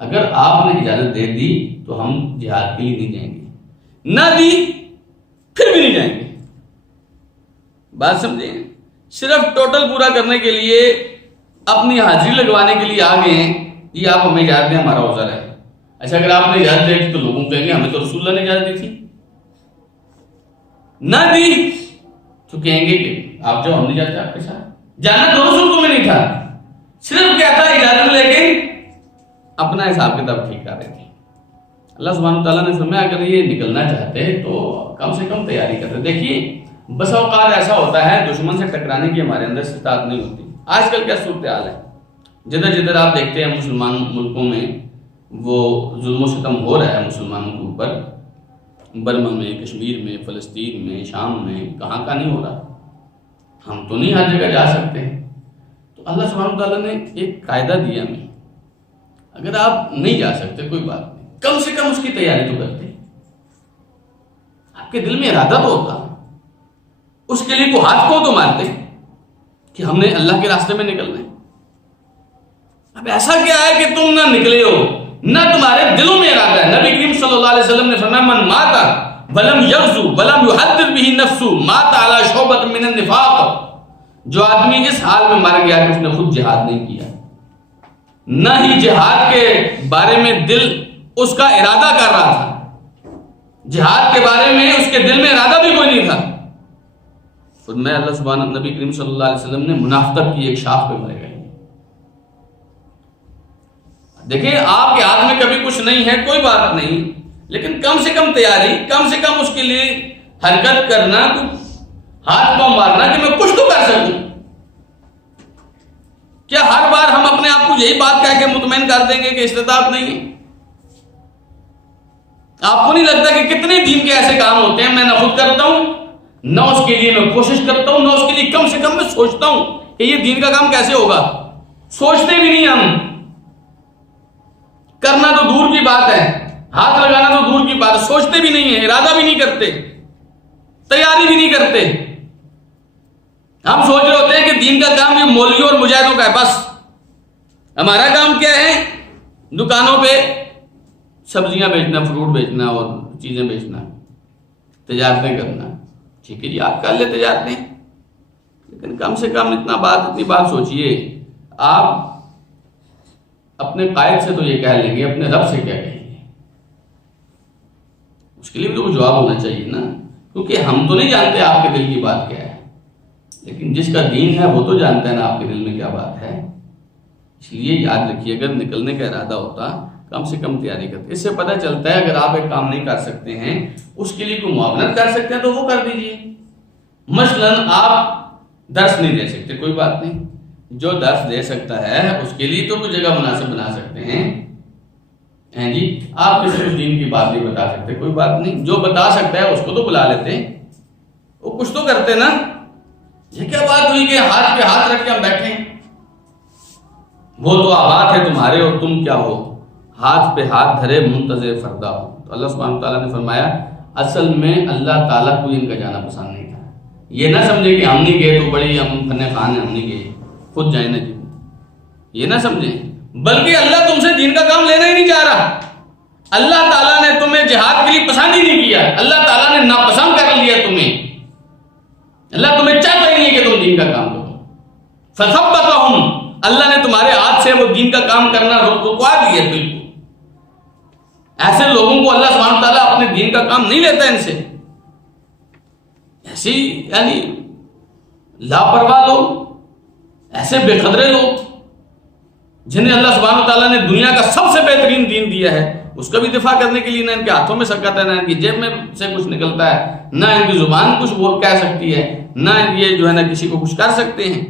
اگر آپ نے اجازت دے دی تو ہم جہاد کے لیے نہیں جائیں گے، نہ دی پھر بھی نہیں جائیں گے۔ بات سمجھیں، صرف ٹوٹل پورا کرنے کے لیے، اپنی حاضری لگوانے کے لیے آ گئے ہیں، یہ آپ ہمیں اجازت دیں ہمارا عذر ہے۔ اچھا اگر آپ نے اجازت دی تو لوگوں کہیں گے ہمیں تو رسول اللہ نے اجازت دی تھی، نہ دی تو کہیں گے کہ آپ جو ہم نہیں جاتے آپ کے ساتھ، جانا دونوں صورتوں میں نہیں تھا، صرف کیا تھا اجازت لے کے اپنا حساب کتاب ٹھیک کر رہے تھے۔ اللہ سبحانہ تعالیٰ نے فرمایا اگر یہ نکلنا چاہتے تو کم سے کم تیاری کرتے۔ دیکھیے بس اوقات ایسا ہوتا ہے دشمن سے ٹکرانے کی ہمارے اندر استطاعت نہیں ہوتی۔ آج کل کیا صورتحال ہے، جدھر جدھر آپ دیکھتے ہیں مسلمان ملکوں میں وہ ظلم و ستم ہو رہا ہے مسلمانوں کے اوپر، برما میں، کشمیر میں، فلسطین میں، شام میں، کہاں کا نہیں ہو رہا، ہم تو نہیں ہر جگہ جا سکتے ہیں۔ تو اللہ سبحانہ وتعالیٰ نے ایک قاعدہ دیا ہمیں، اگر آپ نہیں جا سکتے کوئی بات نہیں، کم سے کم اس کی تیاری تو کرتے، آپ کے دل میں ارادہ تو ہوتا، اس کے لیے کو ہاتھ کو تو مارتے کہ ہم نے اللہ کے راستے میں نکلنا ہے۔ اب ایسا کیا ہے کہ تم نہ نکلے ہو، نہ تمہارے دلوں میں ارادہ ہے۔ نبی کریم صلی اللہ علیہ وسلم نے فرمایا من مات ولم یغزو ولم یحدث به نفسه مات على شعبۃ من النفاق، جو آدمی اس حال میں مر گیا کہ اس نے خود جہاد نہیں کیا، نہ ہی جہاد کے بارے میں دل اس کا ارادہ کر رہا تھا، جہاد کے بارے میں اس کے دل میں ارادہ بھی کوئی نہیں تھا، فرمایا اللہ سبحانہ نبی کریم صلی اللہ علیہ وسلم نے منافقت کی ایک شاخ پہ مرے گا۔ دیکھیں آپ کے ہاتھ میں کبھی کچھ نہیں ہے کوئی بات نہیں، لیکن کم سے کم تیاری، کم سے کم اس کے لیے حرکت کرنا، ہاتھ پاؤں مارنا کہ میں کچھ تو کر سکوں۔ کیا ہر بار ہم اپنے آپ کو یہی بات کہہ کے مطمئن کر دیں گے کہ استطاعت نہیں ہے؟ آپ کو نہیں لگتا کہ کتنے دین کے ایسے کام ہوتے ہیں میں نہ خود کرتا ہوں، نہ اس کے لیے میں کوشش کرتا ہوں، نہ اس کے لیے کم سے کم میں سوچتا ہوں کہ یہ دین کا کام کیسے ہوگا؟ سوچتے بھی نہیں ہم، کرنا تو دور کی بات ہے، ہاتھ لگانا تو دور کی بات ہے، سوچتے بھی نہیں ہیں، ارادہ بھی نہیں کرتے، تیاری بھی نہیں کرتے۔ ہم سوچ رہے ہوتے ہیں کہ دین کا کام یہ مولویوں اور مجاہدوں کا ہے، بس ہمارا کام کیا ہے؟ دکانوں پہ سبزیاں بیچنا، فروٹ بیچنا اور چیزیں بیچنا، تجارتیں کرنا۔ ٹھیک ہے جی، آپ کر لیں تجارتیں، لیکن کم سے کم اتنی بات سوچئے، آپ اپنے قائد سے تو یہ کہہ لیں گے، اپنے رب سے کیا کہیں گے؟ اس کے لیے بھی تو جواب ہونا چاہیے نا، کیونکہ ہم تو نہیں جانتے آپ کے دل کی بات کیا ہے، لیکن جس کا دین ہے وہ تو جانتا ہے نا آپ کے دل میں کیا بات ہے۔ اس لیے یاد رکھیے، اگر نکلنے کا ارادہ ہوتا کم سے کم تیاری کرتے۔ اس سے پتہ چلتا ہے اگر آپ ایک کام نہیں کر سکتے ہیں، اس کے لیے کوئی معاونت کر سکتے ہیں تو وہ کر دیجئے۔ مثلاً آپ درس نہیں دے سکتے، کوئی بات نہیں، جو درس دے سکتا ہے اس کے لیے تو کوئی جگہ مناسب بنا سکتے ہیں جی۔ آپ کسی کو دین کی بات نہیں بتا سکتے، کوئی بات نہیں، جو بتا سکتا ہے اس کو تو بلا لیتے، وہ کچھ تو کرتے نا۔ یہ کیا بات ہوئی کہ ہاتھ پہ ہاتھ رکھ کے ہم بیٹھے ہیں؟ وہ تو آباد ہے تمہارے اور تم کیا ہو، ہاتھ پہ ہاتھ دھرے منتظر فردا ہو۔ تو اللہ سبحانہ تعالیٰ نے فرمایا اصل میں اللہ تعالیٰ کو ان کا جانا پسند نہیں تھا۔ یہ نہ سمجھے کہ ہم نہیں گئے تو بڑی ہم فن خان ہیں، ہم نہیں گئے، خود جائیں نا جی، یہ نہ سمجھیں، بلکہ اللہ تم سے دین کا کام لینا ہی نہیں چاہ رہا۔ اللہ تعالیٰ نے تمہیں جہاد کے لیے پسند ہی نہیں کیا، اللہ تعالیٰ نے ناپسند کر لیا تمہیں، اللہ تمہیں چاہتا ہی نہیں کہ تم دین کا کام کرو۔ فثبتہم، اللہ نے تمہارے ہاتھ سے وہ دین کا کام کرنا رکوا دیا۔ بالکل ایسے لوگوں کو اللہ سبحانہ تعالیٰ اپنے دین کا کام نہیں لیتا، ان سے ایسی یعنی لاپرواہ لوگ، ایسے بے قدرے لوگ جنہیں اللہ سبحانہ تعالیٰ نے دنیا کا سب سے بہترین دین دیا ہے، اس کا بھی دفاع کرنے کے لیے نہ ان کے ہاتھوں میں سکت ہے، نہ ان کی جیب میں سے کچھ نکلتا ہے، نہ ان کی زبان کچھ بول کہہ سکتی ہے، نہ یہ جو ہے نا کسی کو کچھ کر سکتے ہیں۔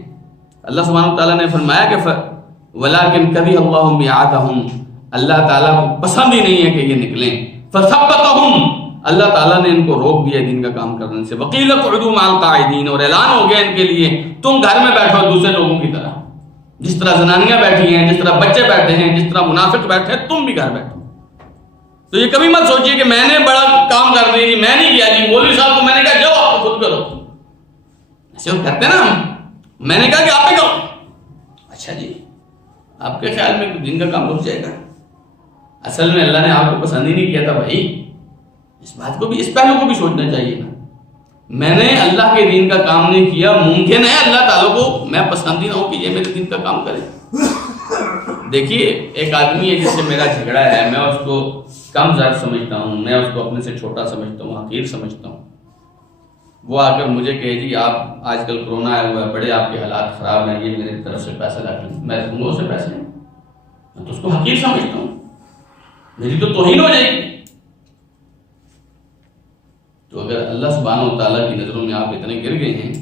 اللہ سبحانہ تعالیٰ نے فرمایا کہ وَلَٰكِنْ كَرِهَ اللَّهُ بِعَاثَهُمْ، اللہ تعالیٰ کو پسند ہی نہیں ہے کہ یہ نکلیں، فَثَبَّتَهُمْ، اللہ تعالیٰ نے ان کو روک دیا دین کا کام کرنے سے، وَقِيلَ اقْعُدُوا مَعَ الْقَاعِدِينَ، اور اعلان ہو گیا ان کے لیے تم گھر میں بیٹھو دوسرے لوگوں کی طرح، جس طرح زنانیاں بیٹھی ہیں، جس طرح بچے بیٹھے ہیں، جس طرح منافق بیٹھے ہیں، تم بھی گھر بیٹھو۔ تو یہ کبھی مت سوچیے کہ میں نے بڑا کام کر دیا جی، میں نہیں کیا جی، مولوی صاحب کو میں نے کہا جاؤ آپ خود کرو، ایسے وہ کہتے ہیں نا، میں نے کہا کہ آپ پہ کرو، اچھا جی آپ کے خیال میں دین کا کام رک جائے گا؟ اصل میں اللہ نے آپ کو پسند ہی نہیں کیا تھا بھائی، اس بات کو بھی، اس پہلو کو بھی سوچنا چاہیے نا۔ میں نے اللہ کے دین کا کام نہیں کیا، ممکن ہے اللہ تعالیٰ کو میں پسند ہی نہ ہوں کہ یہ میرے دین کا کام کرے۔ دیکھیے ایک آدمی ہے جس سے میرا جھگڑا ہے، میں اس کو کم ظرف سمجھتا ہوں، میں اس کو اپنے سے چھوٹا سمجھتا ہوں، حقیر سمجھتا ہوں، وہ آ کر مجھے کہے جی آپ آج کل کرونا آیا ہوا ہے، بڑے آپ کے حالات خراب ہیں، یہ میری طرف سے پیسہ رکھ لیں، میں دوں گا اسے پیسے، میں تو اس کو حقیر سمجھتا ہوں، میری تو توہین ہو جائے گی۔ تو اگر اللہ سبحانہ و تعالیٰ کی نظروں میں آپ اتنے گر گئے ہیں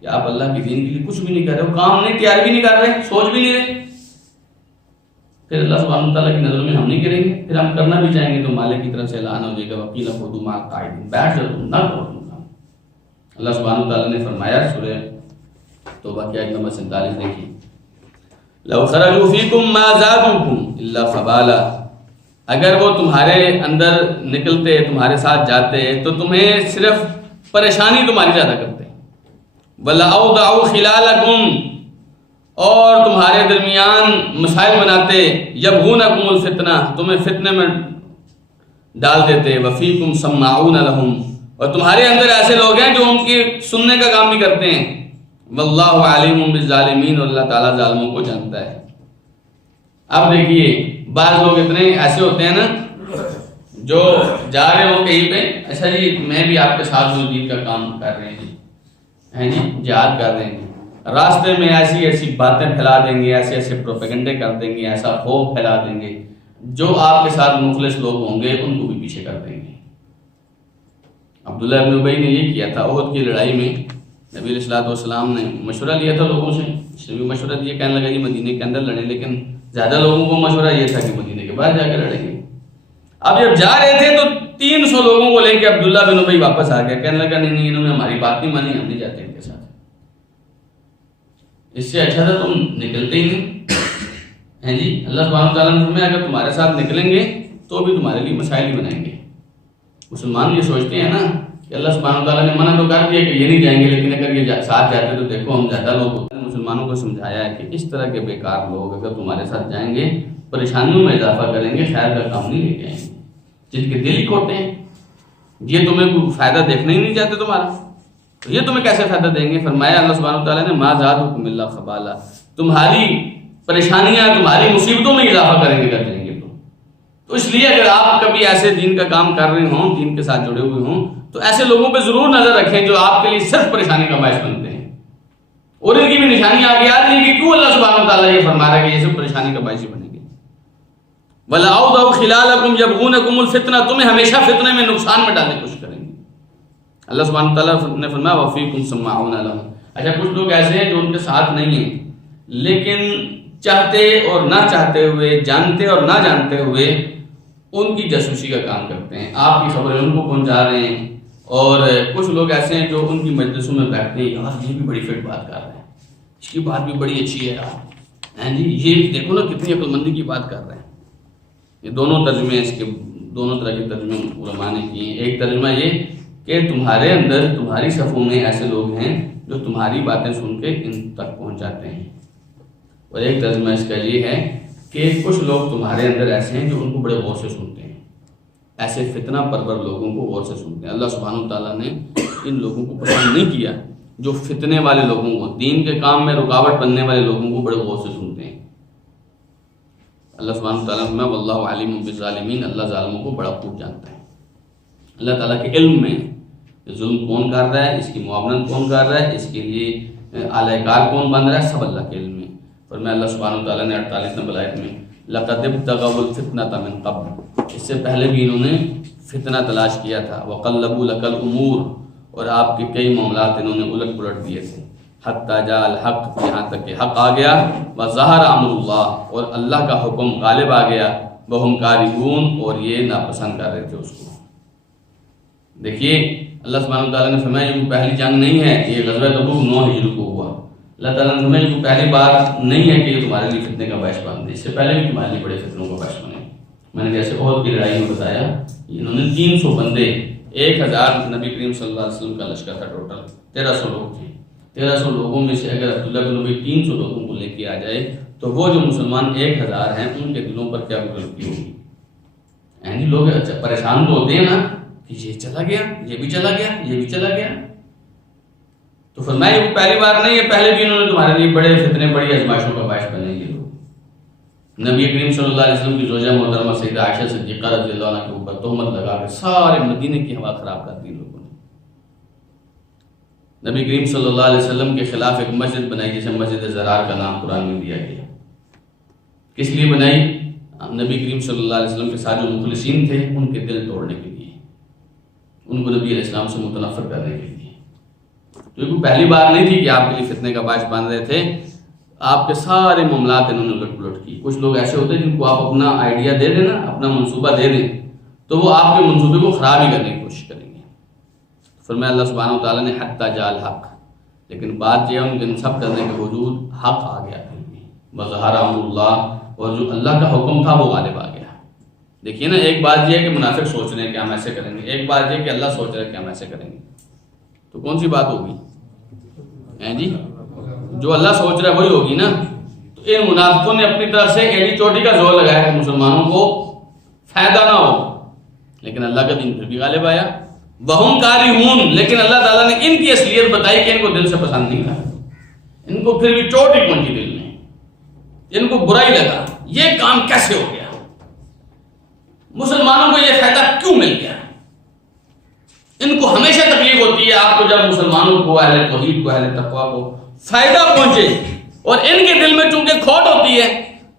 کہ آپ اللہ کے دین کے لیے کچھ بھی نہیں کر رہے ہو، کام نہیں، تیاری بھی نہیں کر رہے، سوچ بھی نہیں رہے، پھر اللہ سبحانہ تعالیٰ کی نظروں میں ہم نہیں کریں گے، پھر ہم کرنا بھی چاہیں گے تو مالک کی طرف سے اعلان ہو جائے گا وکیل خود مال قائدین، بیٹھ جاؤ تم نہ کرو تم کام۔ اللہ سبحانہ تعالیٰ نے فرمایا سورہ توبہ کی آیت نمبر 47 دیکھیے، لو خرجوا فیکم ما زادوکم الا خبالا، اگر وہ تمہارے اندر نکلتے تمہارے ساتھ جاتے تو تمہیں صرف پریشانی تمہاری زیادہ کرتے، وَلَأَوْضَعُوا خِلَالَكُمْ، اور تمہارے درمیان مسائل بناتے، یبغونکم الفتنہ، تمہیں فتنے میں ڈال دیتے، وفیکم سماعون لہم، اور تمہارے اندر ایسے لوگ ہیں جو ان کی سننے کا کام بھی کرتے ہیں، واللہ علیم بالظالمین، اور اللہ تعالیٰ ظالموں کو جانتا ہے۔ اب دیکھیے بعض لوگ اتنے ایسے ہوتے ہیں نا جو جا رہے ہوں کہیں پہ، اچھا جی میں بھی آپ کے ساتھ دین کا کام کر رہے ہیں جی جہاد کر رہے ہیں، راستے میں ایسی ایسی باتیں پھیلا دیں گے، ایسے ایسے پروپیگنڈے کر دیں گے، ایسا خوف پھیلا دیں گے، جو آپ کے ساتھ مخلص لوگ ہوں گے ان کو بھی پیچھے کر دیں گے۔ عبداللہ ابن ابی نے یہ کیا تھا احد کی لڑائی میں، نبی علیہ الصلوۃ والسلام نے مشورہ لیا تھا لوگوں سے، اس نے بھی مشورہ دیا، کہنے لگا یہ مدینے کے اندر لڑیں، لیکن زیادہ لوگوں کو مشورہ یہ تھا کہ مدینے کے بعد جا کے لڑیں گے۔ اب جب جا رہے تھے تو 300 لوگوں کو لے کے عبداللہ بن ابی واپس آ گیا، کہنے لگا نہیں انہوں نے ہماری بات نہیں مانی، ہم نہیں جاتے ان کے ساتھ، اس سے اچھا تھا تم نکلتے ہی نہیں جی۔ اللہ سبحانہ تعالیٰ نے فرمایا اگر تمہارے ساتھ نکلیں گے تو بھی تمہارے لیے مسائل ہی بنائیں گے۔ مسلمان یہ سوچتے ہیں نا کہ اللہ سبحانہ تعالیٰ نے منع تو کر دیا کہ یہ نہیں جائیں گے، لیکن اگر یہ ساتھ جاتے تو دیکھو ہم زیادہ لوگ ہوتے ہیں۔ مسلمانوں کو سمجھایا ہے کہ اس طرح کے بیکار لوگ اگر تمہارے ساتھ جائیں گے پریشانیوں میں اضافہ کریں گے، خیر کا کام نہیں لے کے آئیں گے، جن کے دل ہی کھوٹے ہیں، یہ تمہیں کوئی فائدہ دیکھنا ہی نہیں چاہتے تمہارا، تو یہ تمہیں کیسے فائدہ دیں گے؟ فرمایا اللہ سبحانہ تعالیٰ نے ما زادکم الا خبالا، تمہاری پریشانیاں تمہاری مصیبتوں میں اضافہ کریں گے کر دیں گے تو اس لیے اگر آپ کبھی ایسے دین کا کام کر رہے ہوں، دین کے ساتھ جڑے ہوئے ہوں، تو ایسے لوگوں پہ ضرور نظر رکھیں جو آپ کے لیے صرف پریشانی کا باعث بنتے ہیں، اور ان کی بھی نشانی آگے آ رہی ہے کہ کیوں اللہ سبحانہ تعالیٰ یہ فرما رہا ہے کہ یہ سب پریشانی کا باعث ہی بنیں گے۔ وَلَأَوْضَعُوا خِلَالَكُمْ يَبْغُونَكُمُ الْفِتْنَةَ، تمہیں ہمیشہ فتنے میں نقصان میں ڈالنے کی کوشش کریں گے۔ اللہ سبحانہ تعالیٰ نے فرمایا وَفِيكُمْ سَمَّاعُونَ لَهُمْ، اچھا کچھ لوگ ایسے ہیں جو ان کے ساتھ نہیں ہیں لیکن چاہتے اور نہ چاہتے ہوئے، جانتے اور نہ جانتے ہوئے ان کی جاسوسی کا کام کرتے ہیں، آپ کی خبریں ان کو پہنچا رہے ہیں، اور کچھ لوگ ایسے ہیں جو ان کی مجلسوں میں بیٹھتے ہیں، یار یہ بھی بڑی فٹ بات کر رہے ہیں، اس کی بات بھی بڑی اچھی ہے یار جی، یہ دیکھو نا کتنی عقل مندی کی بات کر رہے ہیں۔ یہ دونوں ترجمے اس کے، دونوں طرح کے ترجمے علماء نے کیے ہیں۔ ایک ترجمہ یہ کہ تمہارے اندر تمہاری صفوں میں ایسے لوگ ہیں جو تمہاری باتیں سن کے ان تک پہنچاتے ہیں، اور ایک ترجمہ اس کا یہ ہے کہ کچھ لوگ تمہارے اندر ایسے ہیں جو ان کو بڑے غور سے سنتے ہیں، ایسے فتنہ پرور لوگوں کو غور سے سنتے ہیں۔ اللہ سبحانہ تعالیٰ نے ان لوگوں کو پسند نہیں کیا جو فتنے والے لوگوں کو، دین کے کام میں رکاوٹ بننے والے لوگوں کو بڑے غور سے سنتے ہیں۔ اللہ سبحانہ تعالیٰ میں واللہ علیم بالظالمین، اللہ ظالموں کو بڑا خوب جانتا ہے۔ اللہ تعالیٰ کے علم میں ظلم کون کر رہا ہے، اس کی معاونت کون کر رہا ہے، اس کے لیے اعلی کار کون بن رہا ہے، سب اللہ کے علم میں۔ فرمایا اللہ سبحانہ تعالیٰ نے 48 نمبر آیت میں لَقَدِ ابْتَغَوُا الْفِتْنَةَ مِن قَبْلُ، اس سے پہلے بھی انہوں نے فتنہ تلاش کیا تھا، وَقَلَّبُوا لَكَ الْأُمُورَ، اور آپ کے کئی معاملات انہوں نے الٹ پلٹ دیے تھے، حَتَّى جَاءَ الْحَقُّ، یہاں تک کہ حق آ گیا، وَظَهَرَ أَمْرُ اللَّهِ، اور اللہ کا حکم غالب آ گیا، وَهُمْ كَارِهُونَ، اور یہ ناپسند کر رہے تھے اس کو۔ دیکھیے اللہ سبحانہ تعالیٰ نے فرمایا یہ پہلی جنگ نہیں ہے، یہ غزوہ تبوک 9 ہجری کو ہوا۔ اللہ تعالیٰ نے فرمایا یہ پہلی بار نہیں ہے کہ یہ تمہارے لیے فتنے کا باعث بن دے، اس سے پہلے بھی تمہارے لیے بڑے فتنوں کا باعث بنے۔ میں نے جیسے احد کی لڑائی میں بتایا، انہوں نے 300 بندے، 1000 نبی کریم صلی اللہ علیہ وسلم کا لشکر تھا، ٹوٹل 1300 لوگ تھے، 1300 لوگوں میں سے اگر عبداللہ بن ابی 300 لوگوں کو لے کے آ جائے تو وہ جو مسلمان 1000 ہیں ان کے دلوں پر کیا گزرتی ہوگی؟ یعنی لوگ پریشان تو ہوتے ہیں نا کہ یہ چلا گیا، یہ بھی چلا گیا، یہ بھی چلا گیا۔ تو فرمایا یہ پہلی بار نہیں ہے، پہلے بھی انہوں نے تمہارے لیے بڑے فتنے، بڑی آزمائشوں کا باعث بنے یہ لوگ۔ نبی کریم صلی اللہ علیہ وسلم کی زوجہ محترمہ سیدہ عائشہ صدیقہ رضی اللہ عنہ کے اوپر تہمت لگا کے سارے مدینے کی ہوا خراب کر دی ان لوگوں نے۔ نبی کریم صلی اللہ علیہ وسلم کے خلاف ایک مسجد بنائی جسے مسجد زرار کا نام قرآن میں دیا گیا۔ کس لیے بنائی؟ نبی کریم صلی اللہ علیہ وسلم کے ساتھ جو مخلصین تھے ان کے دل توڑنے کے لیے، ان کو نبی علیہ السلام سے متنفر کرنے کے لیے۔ تو یہ کوئی پہلی بار نہیں تھی کہ آپ کے لیے فتنے کا باعث بن رہے تھے، آپ کے سارے معاملات انہوں نے الٹ پلٹ کی. کچھ لوگ ایسے ہوتے ہیں جن کو آپ اپنا آئیڈیا دے دیں نا، اپنا منصوبہ دے دیں، تو وہ آپ کے منصوبے کو خراب ہی کرنے کی کوشش کریں گے. فرمایا اللہ سبحانہ و تعالیٰ نے حتی جاء الحق، لیکن بات یہ ہے ان کے سب کرنے کے باوجود حق آ گیا پھر بھی. وظہر امر اللہ، اور جو اللہ کا حکم تھا وہ غالب آ گیا. دیکھیے نا، ایک بات یہ ہے کہ منافق سوچ رہے ہیں کہ ہم ایسے کریں گے، ایک بات یہ کہ اللہ سوچ رہا ہے کہ ہم ایسے کریں گے. تو کون سی بات ہوگی؟ جی جو اللہ سوچ رہا ہے وہی ہوگی نا. تو ان منافقوں نے اپنی طرف سے ایڑی چوٹی کا زور لگایا کہ مسلمانوں کو فائدہ نہ ہو، لیکن اللہ کا دین پھر بھی غالب آیا. وہم کارہون، لیکن اللہ تعالیٰ نے ان کی اصلیت بتائی کہ ان کو دل سے پسند نہیں تھا. ان کو پھر بھی چوٹ ہی پہنچی دل میں، ان کو برا ہی لگا یہ کام کیسے ہو گیا، مسلمانوں کو یہ فائدہ کیوں مل گیا. ان کو ہمیشہ تکلیف ہوتی ہے آپ کو جب مسلمانوں کو، اہل توحید کو، اہل تقویٰ کو فائدہ پہنچے، اور ان کے دل میں چونکہ کھوٹ ہوتی ہے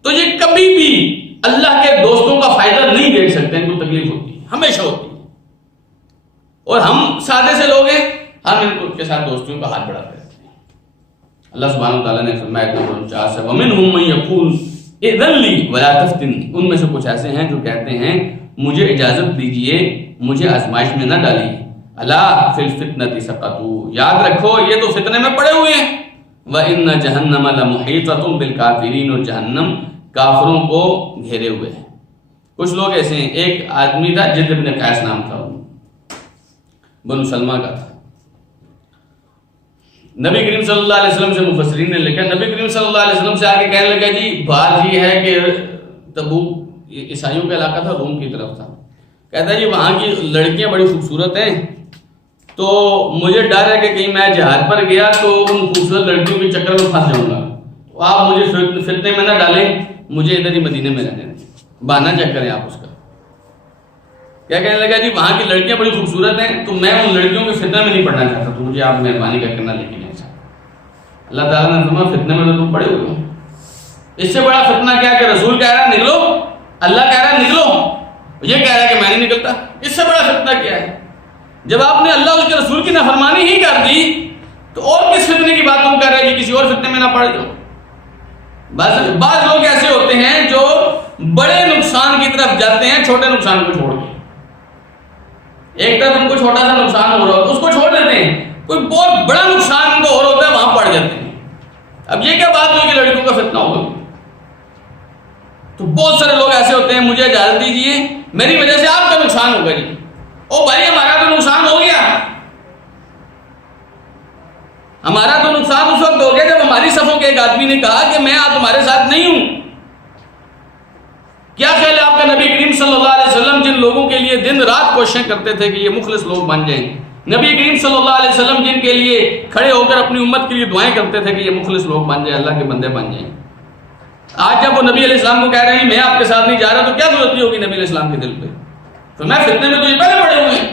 تو یہ کبھی بھی اللہ کے دوستوں کا فائدہ نہیں دیکھ سکتے. ان کو تکلیف ہوتی ہے، ہمیشہ ہوتی ہے. اور ہم سادے سے لوگ ہیں، ہم ان کے ساتھ دوستیوں کا ہاتھ بڑھاتے رہتے ہیں. اللہ سبحانہ و تعالیٰ نے فرمایا اتنا 49 ہے وَمِنْهُمْ مَنْ يَقُولُ اِذْنْ لِي وَلَا تَفْتِنِّي، ان میں سے کچھ ایسے ہیں جو کہتے ہیں مجھے اجازت دیجئے، مجھے آزمائش میں نہ ڈالیے. أَلَا فِي الْفِتْنَةِ سَقَطُوا، یاد رکھو یہ تو فتنے میں پڑے ہوئے ہیں. وَإِنَّ جَهَنَّمَ لَمُحِيطَةٌ بِالْكَافِرِينَ، اور جہنم کافروں کو گھیرے ہوئے ہے. کچھ لوگ ایسے ہیں، ایک آدمی تھا جد بن قیس نام تھا، بنو سلمہ کا تھا. نبی کریم صلی اللہ علیہ وسلم سے مفسرین نے لکھا، نبی کریم صلی اللہ علیہ وسلم سے آگے کہنے لگا جی بات یہ ہے کہ تبوک عیسائیوں کا علاقہ تھا، روم کی طرف تھا. کہتا ہے جی وہاں کی لڑکیاں بڑی خوبصورت ہیں، تو مجھے ڈر ہے کہ کہیں میں جہاد پر گیا تو ان خوبصورت لڑکیوں کے چکر میں پھنس جاؤں گا. تو آپ مجھے فتنے میں نہ ڈالیں، مجھے ادھر ہی مدینے میں رہنے دیں. بہانہ چیک کریں آپ اس کا. کیا کہنے لگا جی وہاں کی لڑکیاں بڑی خوبصورت ہیں، تو میں ان لڑکیوں کے فتنے میں نہیں پڑھنا چاہتا، تو مجھے آپ مہربانی کر کے نہ لے کے جائیں. اللہ تعالیٰ نے فرمایا فتنے میں تو تم پڑے ہوئے ہو. اس سے بڑا فتنہ کیا کہ رسول کہہ رہا ہے نکلو، اللہ کہہ رہا ہے نکلو، یہ کہہ رہا ہے کہ میں نہیں نکلتا. اس سے بڑا فتنہ کیا ہے؟ جب آپ نے اللہ اس کے رسول کی نافرمانی ہی کر دی تو اور کس فتنے کی بات تم کر رہے ہیں کہ کسی اور فتنے میں نہ پڑ جاؤ. بعض لوگ ایسے ہوتے ہیں جو بڑے نقصان کی طرف جاتے ہیں چھوٹے نقصان کو چھوڑ کے. ایک طرف ان کو چھوٹا سا نقصان ہو رہا ہوتا ہے اس کو چھوڑ دیتے ہیں، کوئی بہت بڑا نقصان ان کو ہو رہا ہوتا ہے وہاں پڑ جاتے ہیں. اب یہ کیا بات ہوئی کہ لڑکیوں کا فتنہ ہوگا؟ تو بہت سارے لوگ ایسے ہوتے ہیں مجھے اجازت دیجیے میری وجہ سے آپ کا نقصان ہوگا. جی او بھائی ہمارا تو نقصان ہو گیا، ہمارا تو نقصان اس وقت ہو گیا جب ہماری صفوں کے ایک آدمی نے کہا کہ میں آپ تمہارے ساتھ نہیں ہوں. کیا خیال ہے آپ کا نبی کریم صلی اللہ علیہ وسلم جن لوگوں کے لیے دن رات کوششیں کرتے تھے کہ یہ مخلص لوگ بن جائیں، نبی کریم صلی اللہ علیہ وسلم جن کے لیے کھڑے ہو کر اپنی امت کے لیے دعائیں کرتے تھے کہ یہ مخلص لوگ بن جائیں، اللہ کے بندے بن جائیں، آج جب وہ نبی علیہ السلام کو کہہ رہے ہیں میں آپ کے ساتھ نہیں جا رہا تو کیا ضرورت ہوگی نبی علیہ السلام کے دل پہ؟ تو میں فتنے میں تو یہ پہلے پڑے ہوئے ہیں.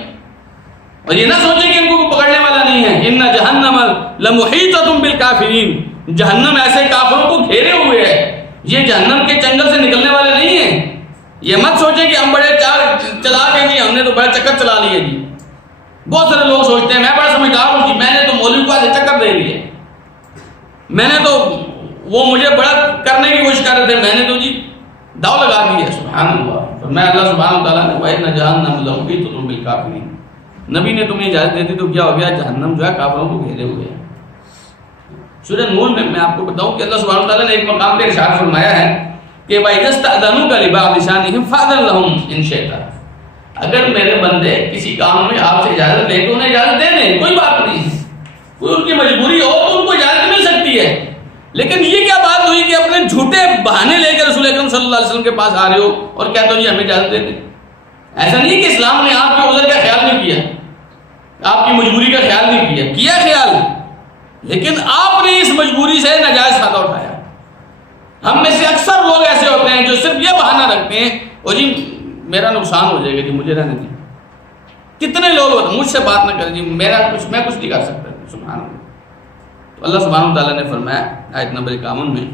اور یہ نہ سوچیں کہ ان کو پکڑنے والا نہیں ہے. ان جہنم لمحیطۃ بالکافرین، جہنم ایسے کافروں کو گھیرے ہوئے ہے، یہ جہنم کے چنگل سے نکلنے والے نہیں ہیں. یہ مت سوچیں کہ ہم بڑے چلا کے جی ہم نے تو بڑا چکر چلا لیے. جی بہت سارے لوگ سوچتے ہیں میں بڑا سمجھدار ہوں جی، میں نے تو مولوی کو ایسے چکر دے لیے، میں نے تو وہ مجھے بڑا کرنے کی کوشش کر رہے تھے، میں نے تو جی داؤ لگا دی ہے. سبحان اللہ. میں اللہ سبحانہ تعالیٰ نے وَإِنَّ جَهَنَّمَ لَمُحِيطَةٌ بِالْكَافِرِينَ، نبی نے تمہیں اجازت دے دی تو کیا ہو گیا؟ جہنم جو ہے کافروں کو گھیرے ہوئے ہے. سورہ نور میں آپ کو بتاؤں کہ اللہ سبحانہ تعالیٰ نے ایک مقام پہ ارشاد فرمایا ہے کہ وَإِذَا اسْتَأْذَنُوكَ لِبَعْضِ شَأْنِهِمْ فَأْذَن لَهُمْ إِن شِئْتَ، اگر میرے بندے کسی کام میں آپ سے اجازت لیں تو انہیں اجازت دے دیں، کوئی بات نہیں ہے. کوئی ان کی مجبوری ہو تو ان کو اجازت مل سکتی ہے. لیکن یہ کیا بات ہوئی کہ اپنے جھوٹے بہانے لے کے رسول اکرم صلی اللہ علیہ وسلم کے پاس آ رہے ہو اور کہتے ہو جی ہمیں اجازت دے دیں؟ ایسا نہیں کہ اسلام نے آپ کے عذر کا خیال نہیں کیا، آپ کی مجبوری کا خیال نہیں کیا خیال، لیکن آپ نے اس مجبوری سے ناجائز فائدہ اٹھایا. ہم میں سے اکثر لوگ ایسے ہوتے ہیں جو صرف یہ بہانہ رکھتے ہیں اور جی میرا نقصان ہو جائے گا جی مجھے رہنے دیں. کتنے لوگ ہوتے ہیں مجھ سے بات نہ کریں جی میں کچھ نہیں کر سکتا. سبحان اللہ. تو اللہ سبحانہ تعالیٰ نے فرمایا آیت نمبر 51 میں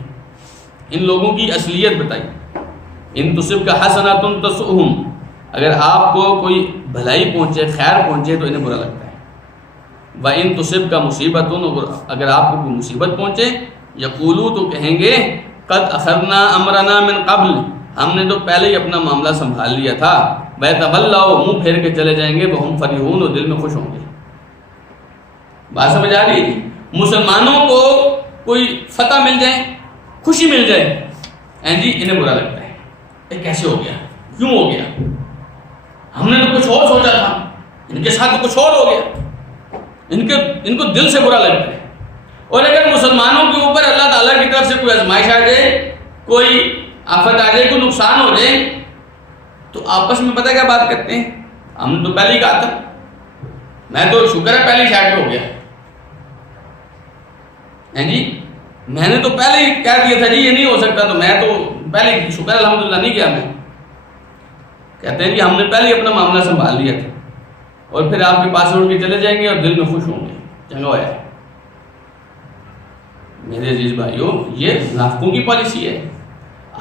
ان لوگوں کی اصلیت بتائی. ان تصبک حسنۃ تسؤہم، اگر آپ کو کوئی بھلائی پہنچے خیر پہنچے تو انہیں برا لگتا ہے. وَإِن تُصِبْكَ مُصِیبَةٌ، اگر آپ کو کوئی مصیبت پہنچے یقولو تو کہیں گے قد اخذنا امرنا من قبل، ہم نے تو پہلے ہی اپنا معاملہ سنبھال لیا تھا، وَيَتَوَلَّوْا منہ پھیر کے چلے جائیں گے، وَهُمْ فَرِحُونَ اور دل میں خوش ہوں گے۔ بات سمجھ آ رہی ہے؟ مسلمانوں کو کوئی فتح مل جائے، خوشی مل جائے، جی انہیں برا لگتا ہے، یہ کیسے ہو گیا، کیوں ہو گیا، ہم نے تو کچھ اور سوچا تھا، ان کے ساتھ تو کچھ اور ہو گیا، ان کو دل سے برا لگتا ہے۔ اور اگر مسلمانوں کے اوپر اللہ تعالیٰ کی طرف سے کوئی آزمائش آ جائے، کوئی آفت آ جائے، کوئی نقصان ہو جائے، تو آپس میں پتہ کیا بات کرتے ہیں، ہم نے تو پہلے ہی کہا تھا، میں تو شکر ہے پہلے ہی شاید ہو گیا، جی میں نے تو پہلے ہی کہہ دیا تھا جی یہ نہیں ہو سکتا، تو میں تو پہلے ہی شکر الحمدللہ نہیں کیا، میں کہتے ہیں جی ہم نے پہلے ہی اپنا معاملہ سنبھال لیا تھا، اور پھر آپ کے پاس اڑ کے چلے جائیں گے اور دل میں خوش ہوں گے، چنگا ہوا ہے۔ میرے عزیز بھائیوں، یہ منافقوں کی پالیسی ہے۔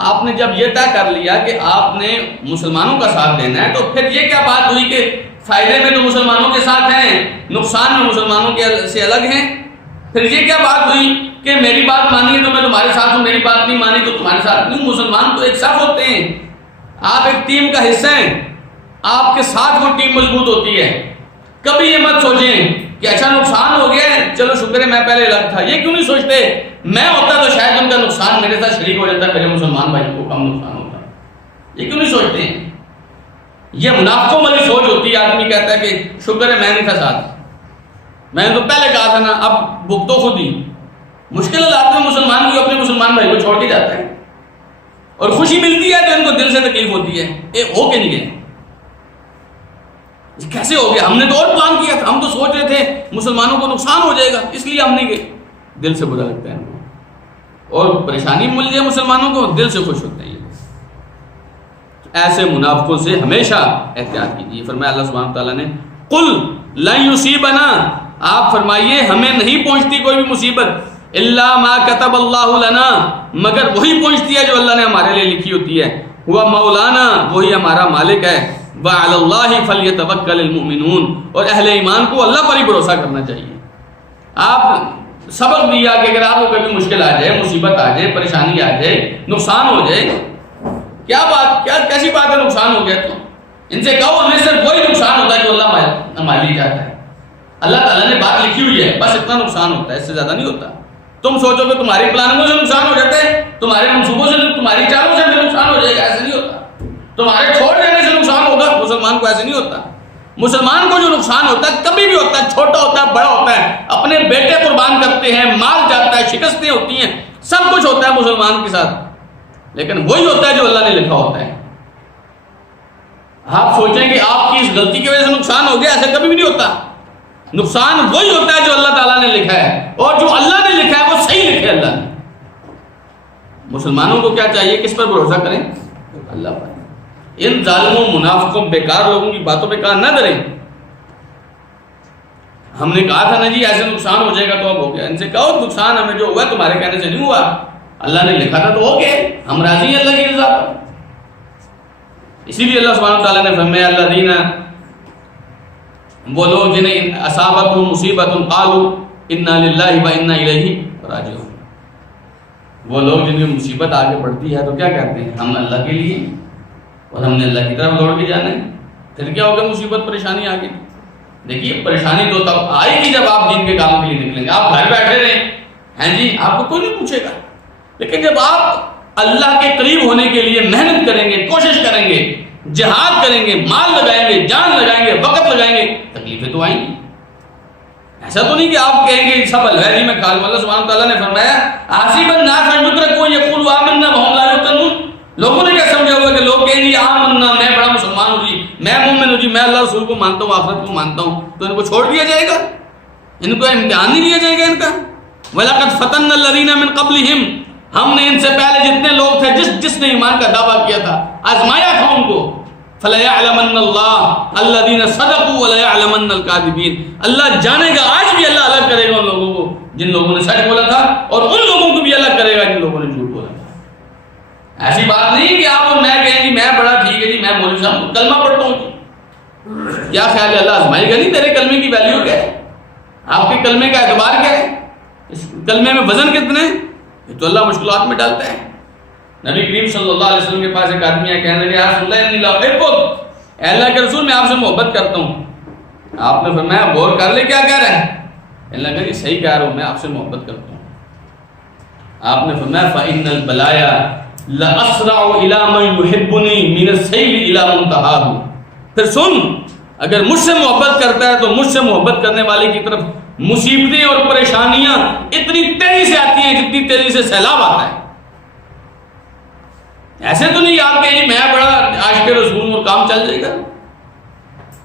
آپ نے جب یہ طے کر لیا کہ آپ نے مسلمانوں کا ساتھ دینا ہے، تو پھر یہ کیا بات ہوئی کہ فائدے میں تو مسلمانوں کے ساتھ ہیں، نقصان میں مسلمانوں کے سے الگ ہیں؟ پھر یہ کیا بات ہوئی کہ میری بات مانی ہے تو میں تمہارے ساتھ ہوں، میری بات نہیں مانی تو تمہارے ساتھ نہیں؟ مسلمان تو ایک صف ہوتے ہیں، آپ ایک ٹیم کا حصہ ہیں، آپ کے ساتھ وہ ٹیم مضبوط ہوتی ہے۔ کبھی یہ مت سوچیں کہ اچھا نقصان ہو گیا ہے، چلو شکر ہے میں پہلے الگ تھا، یہ کیوں نہیں سوچتے میں ہوتا تو شاید ان کا نقصان میرے ساتھ شریک ہو جاتا، میرے مسلمان بھائی کو کم نقصان ہوتا، یہ کیوں نہیں سوچتے ہیں؟ یہ منافقوں والی سوچ ہوتی ہے، آدمی کہتا ہے کہ شکر ہے میں نہیں تھا ساتھ، میں نے تو پہلے کہا تھا نا، اب بھگتو خود ہی۔ مشکل حالات میں مسلمان کو اپنے مسلمان بھائی کو چھوڑ کے جاتا ہے، اور خوشی ملتی ہے تو ان کو دل سے تکلیف ہوتی ہے، ہو کے نہیں گئے، کیسے ہو گیا، ہم نے تو اور پلان کیا تھا، ہم تو سوچ رہے تھے مسلمانوں کو نقصان ہو جائے گا اس لیے ہم نہیں گئے، دل سے برا لگتا ہے، اور پریشانی مل جائے مسلمانوں کو دل سے خوش ہوتے ہیں۔ ایسے منافقوں سے ہمیشہ احتیاط کیجیے۔ فرمایا اللہ سبحانہ تعالیٰ نے قل لن یصیبنا، آپ فرمائیے ہمیں نہیں پہنچتی کوئی بھی مصیبت، الا ما کتب اللہ لنا، مگر وہی پہنچتی ہے جو اللہ نے ہمارے لیے لکھی ہوتی ہے، ہوا مولانا، وہی ہمارا مالک ہے، وعلی اللہ فلیتوکل المؤمنون، اور اہل ایمان کو اللہ پر ہی بھروسہ کرنا چاہیے۔ آپ سبق دیا کہ اگر آپ کو کبھی مشکل آ جائے، مصیبت آ جائے، پریشانی آ جائے، نقصان ہو جائے، کیا بات، کیا کیسی بات ہے نقصان ہو گیا تو ان سے کہو ہمیں صرف وہی نقصان ہوتا ہے جو اللہ ہمارے لیے چاہتا ہے، اللہ تعالیٰ نے بات لکھی ہوئی ہے، بس اتنا نقصان ہوتا ہے، اس سے زیادہ نہیں ہوتا۔ تم سوچو کہ تمہاری پلانوں سے نقصان ہو جاتا ہے، تمہارے منصوبوں سے، تمہاری چالوں سے نقصان ہو جائے گا، ایسے نہیں ہوتا۔ تمہارے چھوڑ دینے سے نقصان ہوگا، مسلمان کو ایسے نہیں ہوتا۔ مسلمان کو جو نقصان ہوتا ہے کبھی بھی ہوتا ہے، چھوٹا ہوتا ہے، بڑا ہوتا ہے، اپنے بیٹے قربان کرتے ہیں، مال جاتا ہے، شکستیں ہوتی ہیں، سب کچھ ہوتا ہے مسلمان کے ساتھ، لیکن وہی ہوتا ہے جو اللہ نے لکھا ہوتا ہے۔ آپ سوچیں کہ آپ کی اس غلطی کی وجہ سے نقصان ہو گیا، ایسا کبھی بھی نہیں ہوتا۔ نقصان وہی ہوتا ہے جو اللہ تعالیٰ نے لکھا ہے، اور جو اللہ نے لکھا ہے وہ صحیح لکھا ہے اللہ نے۔ مسلمانوں کو کیا چاہیے، کس پر بھروسہ کریں؟ اللہ پر۔ ان ظالموں، منافقوں، بیکار لوگوں کی باتوں پہ کان نہ ڈریں۔ ہم نے کہا تھا نا جی ایسے نقصان ہو جائے گا تو اب ہو گیا، ان سے کہو نقصان ہمیں جو ہوا تمہارے کہنے سے نہیں ہوا، اللہ نے لکھا تھا تو ہو گیا، ہم راضی ہیں اللہ کی رضا پر۔ اسی لیے اللہ سبحانہ تعالیٰ نے فرمایا الذین، وہ لوگ جنہیں اصابتہم مصیبت قالوا انا للہ و انا الیہ راجعون، وہ لوگ جن کی مصیبت آگے بڑھتی ہے تو کیا کہتے ہیں، ہم اللہ کے لیے اور ہم نے اللہ کی طرف لوٹ کے جانا ہے۔ پھر کیا ہوگا، مصیبت پریشانی آگے۔ دیکھیے پریشانی تو تب آئے گی جب آپ دین کے کام کے لیے نکلیں گے، آپ گھر بیٹھے رہیں ہیں جی، آپ کو کوئی نہیں پوچھے گا، لیکن جب آپ اللہ کے قریب ہونے کے لیے محنت کریں گے، کوشش کریں گے، جہاد کریں گے، مال لگائیں گے، جان لگائیں گے، وقت لگائیں گے، تکلیفیں تو آئیں گی۔ ایسا تو نہیں کہ آپ کہیں گے سب الہی میں کال۔ اللہ سبحانہ تعالیٰ نے فرمایا حسب الناس ان یترکوا یقولوا آمنا وهم لا یفتنون، لوگوں نے کیا سمجھا ہوا کہ لوگ کہیں گے آمنا، میں بڑا مسلمان ہوں جی، میں مومن ہوں جی، میں اللہ رسول کو مانتا ہوں، آخرت کو مانتا ہوں، تو ان کو چھوڑ دیا جائے گا، ان کو امتحان نہیں لیا جائے گا ان کا۔ وَلَقَدْ فَتَنَّا الَّذِينَ مِن قَبْلِهِمْ، ہم نے ان سے پہلے جتنے لوگ تھے، جس نے ایمان کا دعویٰ کیا تھا، آزمایا تھا ان کو۔ فَلَيَعْلَمَنَّ اللَّهُ الَّذِينَ صَدَقُوا وَلَيَعْلَمَنَّ الْكَاذِبِينَ، اللہ جانے گا، آج بھی اللہ الگ کرے گا ان لوگوں کو جن لوگوں نے سچ بولا تھا، اور ان لوگوں کو بھی الگ کرے گا جن لوگوں نے جھوٹ بولا تھا۔ ایسی بات نہیں کہ آپ میں کہیں گی میں بڑا ٹھیک ہے جی، میں مولوی صاحب کلمہ پڑھتا ہوں جی، کیا خیال ہے اللہ آزمائے گا نہیں، تیرے کلمے کی ویلیو کیا ہے، آپ کے کلمے کا اعتبار کیا ہے، اس کلمے میں وزن کتنے، یہ تو اللہ مشکلات میں ڈالتا ہے. نبی کریم صلی اللہ علیہ وسلم کے پاس ایک آدمی ہے، کہنے لگا یا رسول اللہ انی لا احبک، اے اللہ کے رسول میں آپ سے محبت کرتا ہوں. آپ نے فرمایا غور کر لے کیا کہہ رہا ہے. اللہ کہا جی صحیح کہہ رہا ہوں، میں آپ سے محبت کرتا ہوں. آپ نے فرمایا فإن البلایا لأسرع إلى من يحبني من السيل إلى منتهاه. پھر سن، اگر مجھ سے محبت کرتا ہے تو مجھ سے محبت کرنے والے کی طرف مصیبتیں اور پریشانیاں اتنی تیزی سے آتی ہیں جتنی تیزی سے سیلاب آتا ہے. ایسے تو نہیں آپ کہ میں بڑا عاشق رسول اور کام چل جائے گا.